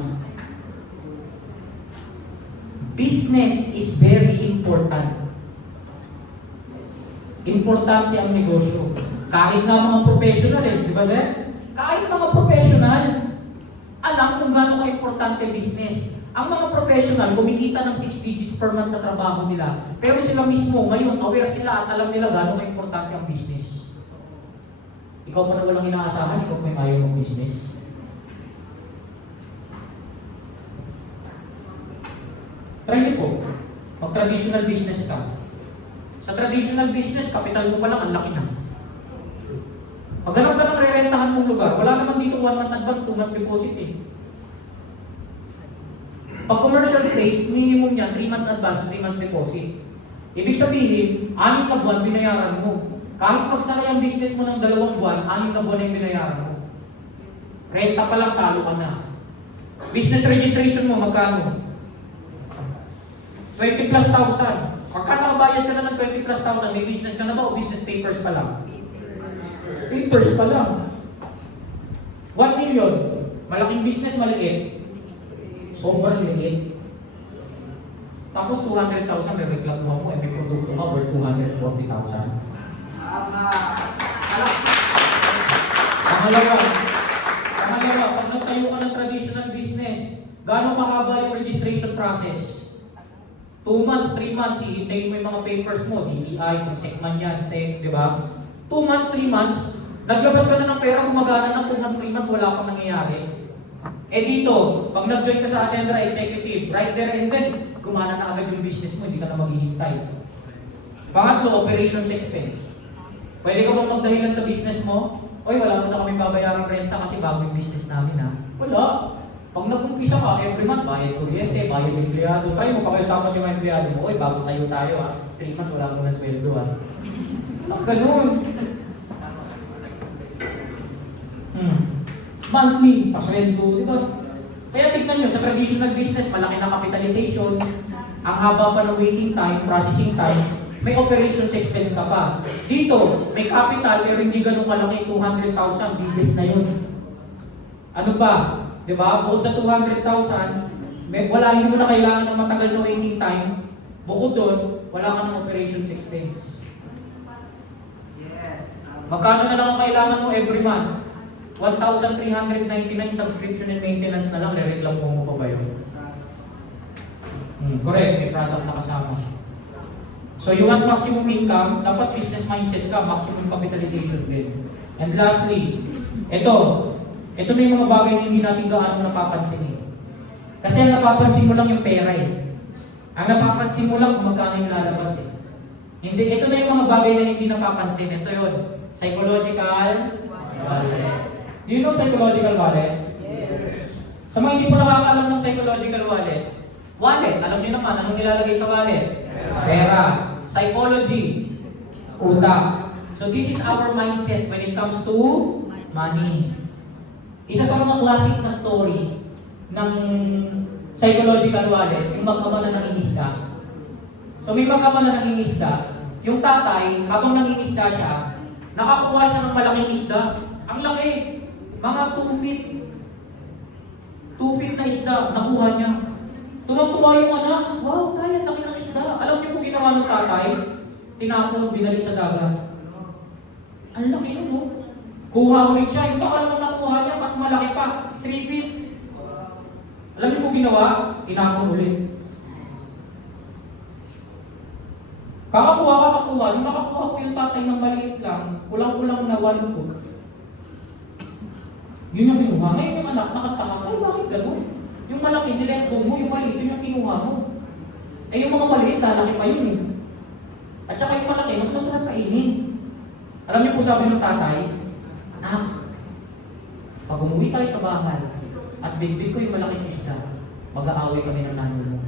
Business is very important. Importante ang negosyo. Kahit nga mga professional di ba sir? Kahit mga professional, alam kung gaano ka-importante business. Ang mga professional, kumikita ng 6 digits per month sa trabaho nila. Pero sila mismo, ngayon, aware sila at alam nila gano'ng ka-importante ang business. Ikaw pa na walang inaasahan, ikaw pa yung ayaw ng business. Try niyo po. Mag-traditional business ka. Sa traditional business, capital mo pa lang, ang laki na. Maghanap ka ng re-rentahan mong lugar. Wala naman dito 1 month advance, 2 months deposit Pag commercial space, minimum niya 3 months advance, 3 months deposit. Ibig sabihin, 6 na buwan binayaran mo. Kahit magsara yung business mo ng 2 buwan, 6 na buwan na yung binayaran mo. Renta pa lang, talo ka na. Business registration mo, magkano? 20 plus thousand. Pagka nakabayad ka na ng 20 plus thousand, may business ka na ba o business papers pa lang? Papers pa lang. 1 million. Malaking business, maliit. Sobrang liit. Tapos 200,000 rereklamuhan mo, may produkto ka worth 240,000. Pangalawa, pag nagtayo ka ng traditional business, gaano kahaba yung registration process? 2 months, 3 months, hihintayin mo yung mga papers mo, DTI, kung SEC man yan, SEC, di ba? 2 months, 3 months, naglabas ka na ng pera, gumagana ng 2 months, 3 months, wala pang nangyayari. Eh dito, pag nag-join ka sa Ascendra Executive, right there and then, gumana na agad yung business mo, hindi ka na maghihintay. Pangatlo, operations expense. Pwede ka bang magdahilan sa business mo? Oy, wala mo na kami babayarang renta kasi bago yung business namin ha. Wala. Pag nag-umpisa ka, every month, bayad kuryente, bayad empleyado. Try mo, pakiusapan yung mga empleyado mo, oy, bago tayo ha. 3 months, wala mo na sweldo ha. Ganun. Monthly, pasweldo, di ba? Kaya tignan nyo, sa traditional business, malaki na capitalization, ang haba pa ng waiting time, processing time, may operations expense ka pa. Dito, may capital pero hindi ganun malaki, 200,000, biggest na yun. Ano pa? Diba? Bukod sa 200,000, hindi mo na kailangan ng matagal na waiting time. Bukod doon, wala ka ng operations expense. Magkano na lang ang kailangan mo every month? 1,399 subscription and maintenance na lang, re-reclam mo pa ba yun? Correct, may product na kasama. So you want maximum income, dapat business mindset ka, maximum capitalization din. And lastly, ito na yung mga bagay na hindi natin gaano napapansin eh. Kasi ang napapansin mo lang yung pera eh. Ang napapansin mo lang kung magkano yung lalabas eh. Hindi, ito na yung mga bagay na hindi napapansin. Ito yun, psychological wallet. Do you know psychological wallet? Yes. Sa mga hindi po nakakaalam ng psychological wallet, alam niyo naman, anong nilalagay sa wallet? Pera. Psychology, utak. So this is our mindset when it comes to money. Isa sa mga classic na story ng psychological wallet, yung mag-ama na nangingisda. So may mag-ama na nangingisda, yung tatay, habang nangingisda siya, nakakuha siya ng malaking isda. Ang laki, mga 2 feet. 2 feet na isda, nakuha niya. Tuwang-tuwa yung anak, wow, kaya laki ng isda. Alam niyo kung ginawa ng tatay? Tinapon, binalik sa dagat. Ang laki yun, no? Kuha ulit siya. Yung baka naman nakuha niya, mas malaki pa. 3 feet. Alam niyo kung ginawa? Tinapon ulit. Kakakuha. Nung nakakuha ko yung tatay ng maliit lang, kulang-kulang na 1 foot. Yun yung kinuha. Ngayon yung anak, nakataka, ay bakit ganun? Yung malaki, niletgo mo, yung maliit, yun yung kinuha mo. Eh yung mga maliit, lalaki pa yun eh. At saka yung malaki, mas masarap kainin. Alam niyo po sabi ng tatay, anak, pag umuwi tayo sa bahay, at bigbig ko yung malaking isda, mag-aaway kami ng nanay mo.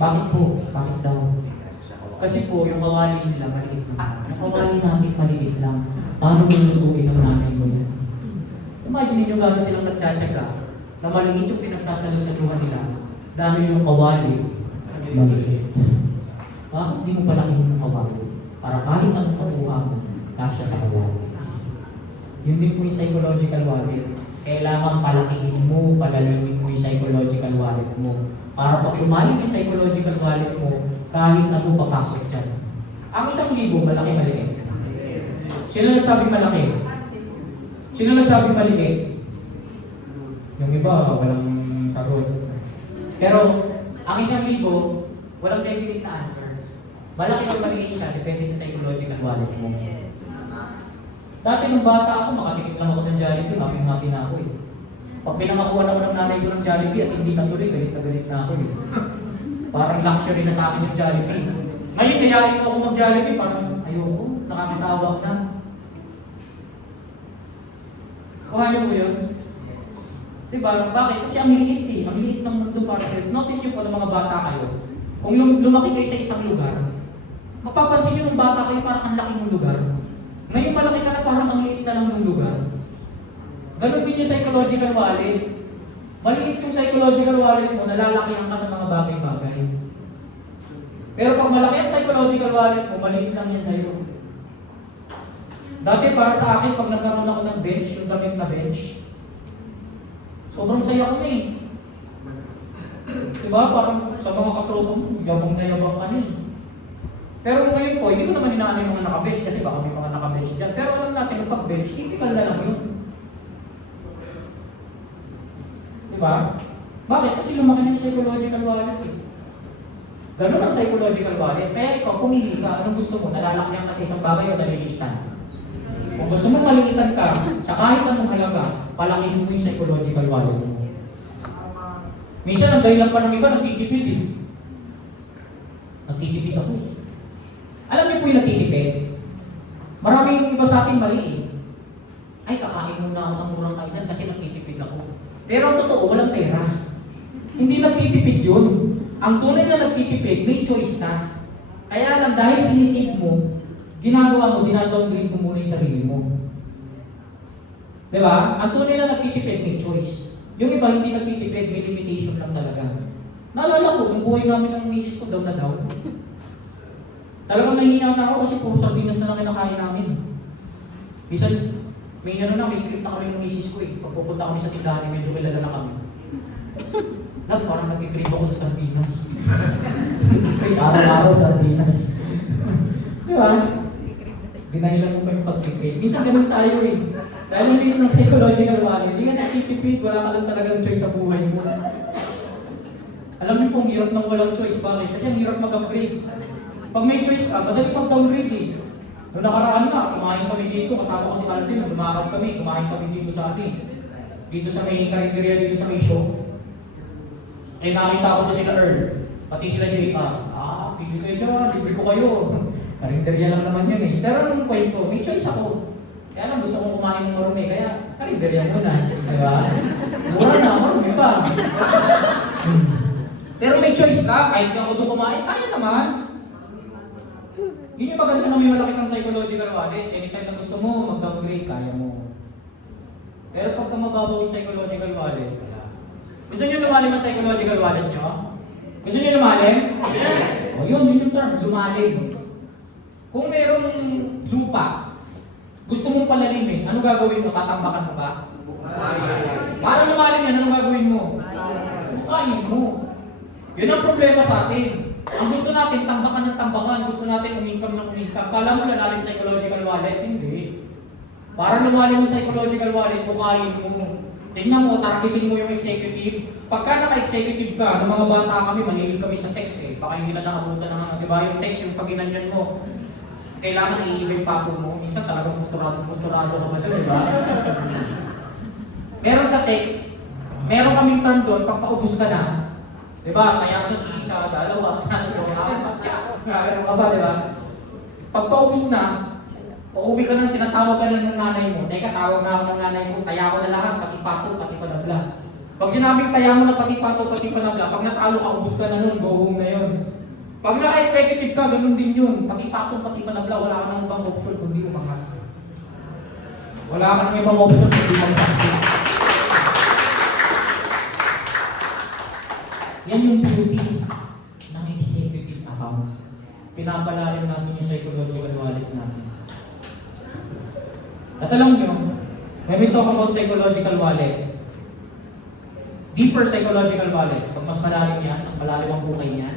Bakit po? Bakit daw? Kasi po, yung kawali nila maliit lang. Yung kawali namin maliit lang. Paano lulutuin ng nanay mo yan? Imagine nyo gano'n silang nagtsatsaga na maliit yung pinagsasalusaluhan nila dahil yung kawali maliit. Bakit di mo palakihin yung kawali? Para kahit anong pakuha mo, kasya sa kawali. Yun din po yung psychological wallet. Kailangan palakihin mo, palalimin mo yung psychological wallet mo. Para pag lumalim yung psychological wallet mo, kahit ano papasok dyan. Ang 1,000, malaki maliit. Sino nagsabing malaki? Sino nagsabing maliit? Yung iba, walang sagot. Pero, ang 1,000, walang definite na answer. Malaki o maliit siya, depende sa psychological wallet mo. Dati nung bata ako, makatikip lang ako ng Jollibee, happy na ako eh. Pag pinangakuha ako ng nanay ko ng Jollibee at hindi natuloy, galit na ako eh. Parang luxury na sa akin yung Jollibee. Ngayon, nayakin ko ako mag-Jollibee, parang ayoko, nakakasawa na. Kuha niyo po yun? Diba? Bakit? Kasi ang liit eh. Ang liit ng mundo para sa'yo. Notice niyo po ng mga bata kayo. Kung lumaki kayo sa isang lugar, Mapapansin nyo nung bata kayo parang ang laki ng lugar. Ngayon malaki ka na parang ang liit na lang ng lugar. Ganun din yung psychological wallet. Maliit yung psychological wallet mo, nalalakihan ka sa mga bagay-bagay. Pero pag malaki ang psychological wallet mo, maliit lang yan sa'yo. Dati para sa akin, pag nagkaroon ako ng bench, yung damit na bench, sobrang saya ko na eh. Diba? Parang sa mga katropa mo, yabang na yabang ka na eh. Pero ngayon po, hindi ko naman inaano yung mga naka-bench kasi baka may mga naka-bench dyan. Pero alam natin, pag bench, typical na lang yun. Diba? Bakit? Kasi lumaki na yung psychological wallet eh. Ganun ang psychological wallet. Kaya ikaw, pumili ka, anong gusto mo? Nalalakyan kasi isang bagay o nalilitan? Kung gusto mo maliitan ka, sa kahit anong halaga, palakihin mo yung psychological wallet mo. Minsan, ang dahilan pa ng iba, nagtitipid eh. Nagtitipid ako eh. Alam niyo po yung nagtitipid? Marami yung iba sa ating mali eh. Ay, kakain muna ako sa murang kainan kasi nagtitipid ako. Pero ang totoo, walang pera. Hindi nagtitipid yun. Ang tunay na nagtitipid, may choice na. Kaya lang, dahil sinisave mo, ginagawa mo, dinadowngrade mo muna yung sarili mo. Diba? Ang tunay na nagtitipid, may choice. Yung iba hindi nagtitipid, may limitation lang talaga. Naalala ko, nung buhay namin ng misis ko, down na down. Talagang nahihiya na ako kasi puro sardinas na lang kinakain namin. Minsan, may script na kami ng misis ko eh. Pag pupunta kami sa tindahan, medyo kilala na kami. Parang nagkikrave ako sa sardinas. Nagkikrave araw-araw sardinas. Di ba? Dinahilan mo pa yung pag-kikrave. Minsan ganun tayo eh. Dahil hindi ng psychological wallet, hindi ka nakitipid, wala ka lang talagang choice sa buhay mo. Alam niyo po, ang hirap ng walang choice. Bakit? Kasi ang hirap mag-upgrade. Pag may choice ka, madali mag-downgrade eh. Noong nakaraan na, kumain kami dito, kasama ko si Alvin, lumakad kami, kumain kami dito sa atin. Dito sa may karinderya, dito sa may show. Eh nakita ko to sila Earl, pati sila JR. Pili kayo dyan, libre ko kayo. Karinderya lang naman yan eh. Pero nung kwento, may choice ako. Kaya lang gusto kong kumain ng marumi, kaya karinderya muna. Diba? Mura na, marumi pa. Pero may choice ka, kahit na ako doon kumain, kaya naman. Yun yung maganda na may malaki ng psychological wallet. Anytime na gusto mo, mag-downgrade, kaya mo. Pero pagka mababaw yung psychological wallet, gusto nyo lumalim ang psychological wallet nyo? Gusto nyo lumalim? Yes! O yun yung term, lumalim. Kung merong lupa, gusto mong palalimin, ano gagawin mo? Tatambakan mo ba? Para lumalim yan, ano gagawin mo? Bukain mo. Yun ang problema sa atin. Ang gusto natin, tambakan ng tambakan. Gusto natin umingkam ng umingkam. Kala mo lalalim psychological wallet? Hindi. Para lumalim yung psychological wallet, bukain mo. Tingnan mo, targetin mo yung executive. Pagka naka-executive ka, ng mga bata kami, mahilig kami sa text eh. Baka hindi na nakabutan ng di ba? Yung text, yung pag ginanyan mo, kailangan i-iba yung pago mo. Minsan talagang musturado ka ba doon, di ba? Meron sa text, meron kaming term doon, pag paubos ka na, di ba? Kaya doon, isa, dalawa, tatlo, apat, gano'n ka ba, di ba? Pag paubos na, uuwi ka nang tinatawag ka ng nanay mo. Teka, tawag na ako ng nanay mo. Taya ko na lahat, pati pato, pati panabla. Pag sinabing taya mo na pati pato, pati panabla, pag natalo ka, ubus ka na nun, go home na yun. Pag naka-executive ka, ganun din yun. Pati pato, pati panabla, wala ka nang ibang option kundi umangat. Wala ka nang ibang option kundi mag-succeed. Yan yung beauty ng executive account. Pinapalalim natin yung psychological wallet natin. At alam nyo, when we talk about psychological wallet, deeper psychological wallet, pag mas malalim yan, mas malalim ang buhay niyan,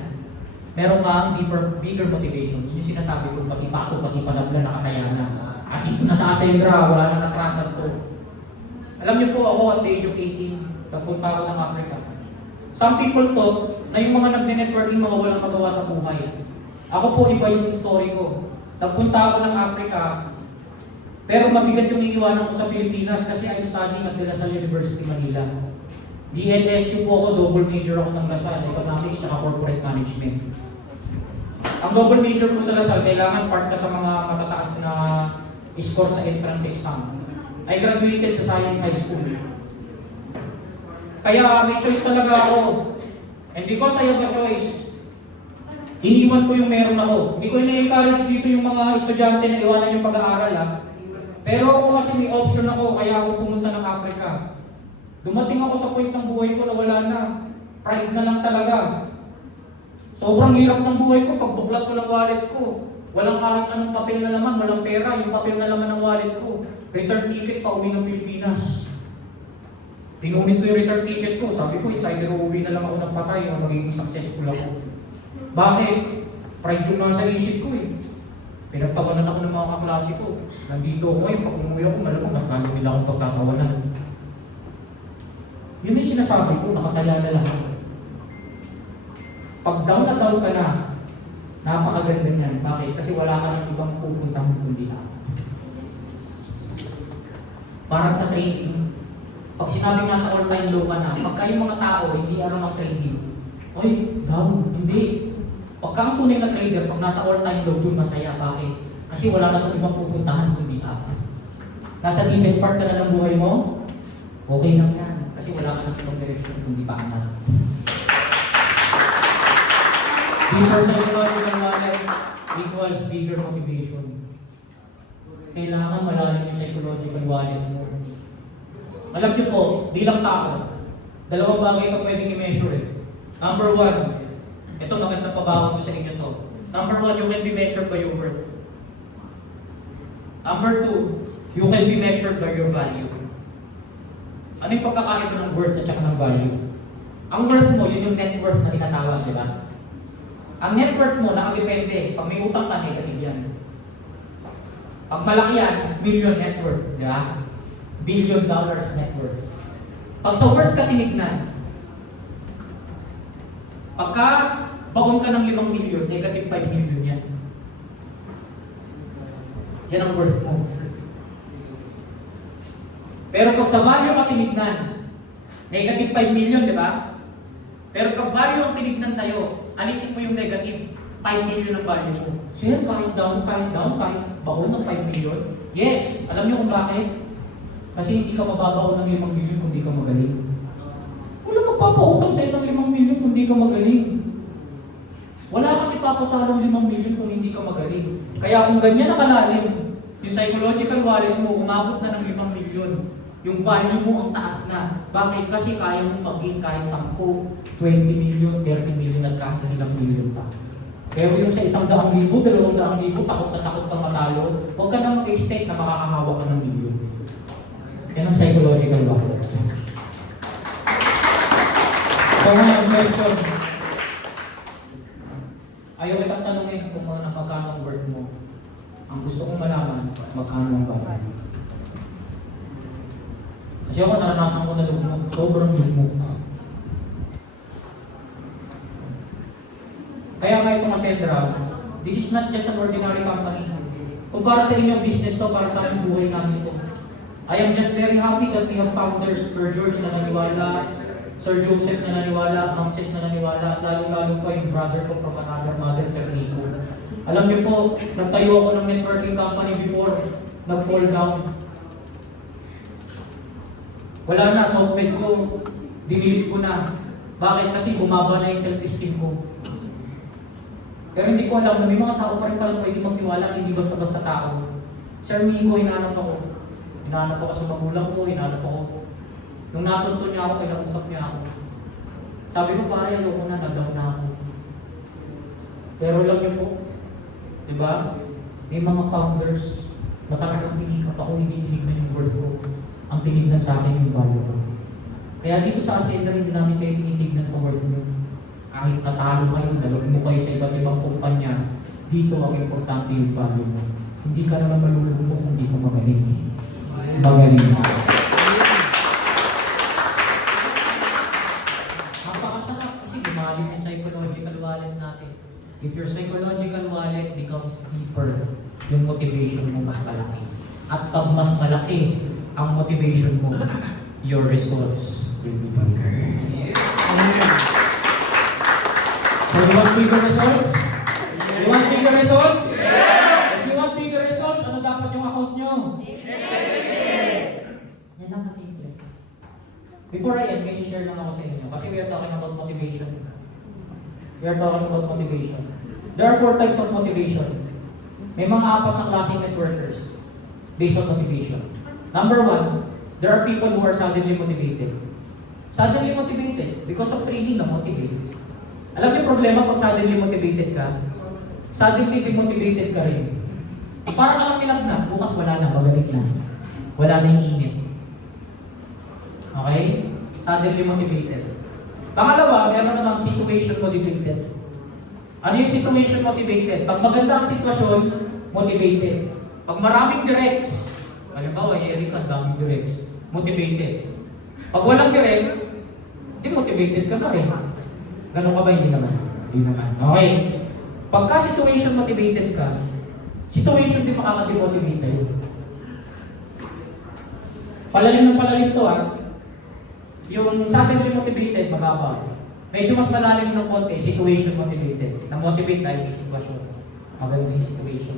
meron kang bigger motivation. Yun yung sinasabi ko, pati pato, pati panabla, nakataya na. At dito na sa Ascendra, wala na natrasan ko. Alam niyo po ako, at the age of 18, nagpunta ako ng Africa. Some people thought na yung mga nagne-networking mawawalang magawa sa buhay. Ako po, iba yung story ko. Nagpunta ako ng Africa, pero mabigat yung iiwanan ko sa Pilipinas kasi I'm studying at De La Salle University, Manila. DNSU po ako, double major ako ng La Salle, Economics at Corporate Management. Ang double major po sa La Salle, kailangan part ka sa mga matataas na score sa entrance exam. I graduated sa Science High School. Kaya may choice talaga ako. And because I have a choice, Iniwan ko yung meron ako. Hindi ko ina-encourage dito yung mga estudyante na iwanan yung pag-aaral ha. Pero ako kasi may option ako, kaya ako pumunta ng Africa. Dumating ako sa point ng buhay ko na wala na. Pride na lang talaga. Sobrang hirap ng buhay ko, pagbuklat ko ng wallet ko. Walang kahit anong papel na laman, walang pera, yung papel na laman ng wallet ko. Return ticket pa uwi ng Pilipinas. Pinunit ko yung return ticket ko. Sabi ko, it's either uuwi na lang ako ng patay o magiging successful ako. Bakit? Pride yung nasa isip ko eh. Pinagtawanan ako ng mga kaklase ko. Nandito ako ngayon, pag umuwi ako, malamang mas lalo nila akong pagtatawanan. Yun yung sinasabi ko, nakataya na lang. Pag down na down ka na, napakaganda niyan. Bakit? Kasi wala ka ng ibang pupuntang kundi ako. Parang sa trading, pag sinabi nga sa all-time low ka na, pagka yung mga tao hindi aram ang trading, oy, down, hindi. Pagka ang tunay na trader, pag nasa all-time low, dun masaya. Bakit? Kasi wala na itong ibang pupuntahan kundi ako. Nasa deepest part ka na ng buhay mo, okay lang yan. Kasi wala ka ng ibang direction kundi paanan. Deeper psychological wallet equals bigger motivation. Kailangan malalim yung psychological wallet mo. Alam niyo po, bilang tao, dalawang bagay ka pwedeng i-measure eh. Number one, ito magandang pabawag ko sa inyo to. Number one, you can be measured by your worth. Number two, you can be measured by your value. Ano yung pagkakaiba ng worth at saka ng value? Ang worth mo, yun yung net worth na tinatawag, di ba? Ang net worth mo, nakadepende. Pag may utang ka, negative yan. Pag malaki yan, million net worth, di ba? $billion net worth. Pag sa worth ka tinignan, pagka baon ka ng 5 million, negative 5 million yan. Yan ang worth mo. Pero pag sa value ka tinignan, negative 5 million, di ba? Pero pag value ang tinignan sa'yo, alisin mo yung negative 5 million ang value mo. So yan, kahit down, kahit baon ng 5 million, yes, alam niyo kung bakit? Kasi hindi ka mababaon ng 5 million kung di ka magaling. Wala magpapautang sa itong 5 million kung di ka magaling. Wala kang ipapatalong 5 million kung hindi ka magaling. Kaya kung ganyan na kalalim, yung psychological wallet mo, umabot na ng 5 million. Yung value mo ang taas na. Bakit? Kasi kaya mo maging kahit 10, 20 million, 30 million at kahit ilang million pa. Pero yung sa 100,000, 200,000, takot na takot kang matalo, huwag ka na mag-expect na makakahawa ka ng million. Yan ang psychological wallet. So ngayon, question. Ayaw kitang tanongin kung magkano ang worth mo. Ang gusto kong malaman, magkano ang value. Kasi ako naranasan ko na lugmok. Sobrang lugmok. Kaya kahit mga Sendra, this is not just an ordinary company. Kung para sa inyong business to, para sa aming buhay namin ito. I am just very happy that we have founders, Sir George na naniwala, Sir Joseph na naniwala, Ma'am Sis na naniwala, at lalong-lalo pa yung brother ko from another mother, Sir Rico. Alam niyo po, nagtayo ako ng networking company before, nag-fall down. Wala na, software ko, dinilit ko na. Bakit? Kasi bumaba na yung self-esteem ko. Pero hindi ko alam na may mga tao pa rin palang pwede magtiwala, hindi basta-basta tao. Sir Rico, hinahanap ako. Hinahanap ako sa magulang ko, hinahanap ako. Nung natuntun niya ako, pinag-usap niya ako. Sabi ko, pare, ayoko na, nag-down na ako. Pero lang yun po, di ba? May mga founders, mataragang pinikap ako, hindi tinignan yung worth ko. Ang tinignan sa akin yung value ko. Kaya dito sa Ascender, hindi namin kayo tinitignan sa worth mo. Kahit natalo kayo, nalog mo kayo sa iba't ibang kumpanya, dito ang importante yung value mo. Hindi ka naman malulubog kung hindi ka magaling. Magaling. Napakasarap kasi lumalim yung psychological wallet natin. If your psychological wallet becomes deeper, yung motivation mo mas malaki. At pag mas malaki ang motivation mo, your results will be bigger. So you want bigger results? You want bigger results? If you want bigger results, ano dapat yung account nyo? Yan lang kasimple. Before I end, may share lang ako sa inyo. Kasi we are talking about motivation. We are talking about motivation. There are 4 types of motivation. May mga 4 na klaseng networkers based on motivation. Number 1, there are people who are suddenly motivated. Suddenly motivated because of training na motivate. Alam niyo yung problema pag suddenly motivated ka? Suddenly demotivated ka rin. Parang alam nilagnat, bukas wala na, babalik na. Wala na yung init. Okay? Suddenly motivated. Pangalawa, meron namang situation motivated. Ano yung situation motivated? Pag maganda ang sitwasyon, motivated. Pag maraming directs, halimbawa, Eric, ang daming directs, motivated. Pag walang direct, demotivated ka na rin. Ganun ka ba? Hindi naman. Hindi naman. Okay. Pagka situation motivated ka, situation din makaka-demotivate sa'yo. Palalim ng palalim to Yung suddenly motivated, mababa. Medyo mas malalim ng konti, situation motivated. Na-motivate tayo yung sitwasyon. Maganda yung situation.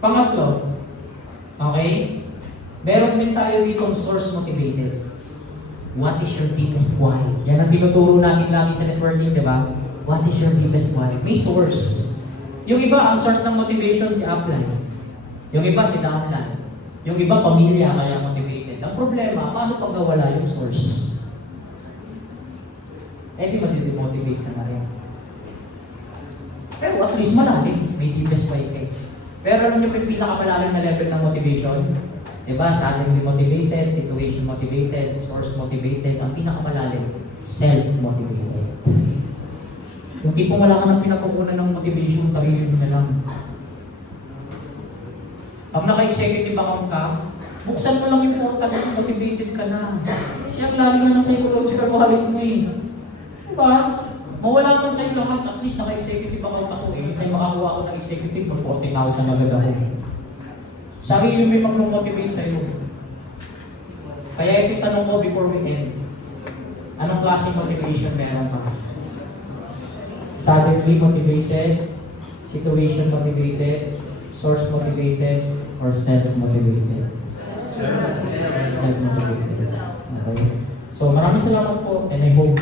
Pangatlo, okay? Meron din tayo dito source motivated. What is your deepest why? Yan ang tinuturo natin lagi sa networking, di ba? What is your deepest why? May source. Yung iba, ang source ng motivation si upline. Yung iba, si downline. Yung iba, pamilya, kaya motivated. Ang problema, paano pag nawala yung source? Eh, di ma-demotivate ka na rin. Pero at least malalim, may deepest why kayo. Pero alam niyo, yung pinakamalalim na level ng motivation? Diba? Suddenly motivated, situation motivated, source motivated. Ang pinakamalalim, self-motivated. Yung tipong wala ka nang pinagkukunan ng motivation, sarili mo na lang. Pag naka-executive account ka, buksan mo lang yung portal, motivated ka na. Kasi ang lalim na ng psychological wallet mo Diba? Mawala man sa'yo lahat, at least naka-executive account ako Ay makakuha ako ng executive, mag 40,000 agad ako. Sarili mo yung mag-motivate sa'yo. Kaya ito yung tanong ko before we end. Anong klaseng motivation meron pa? Suddenly motivated, situation motivated, source motivated, or self-motivated? Self-motivated. Okay. So maraming salamat po and I hope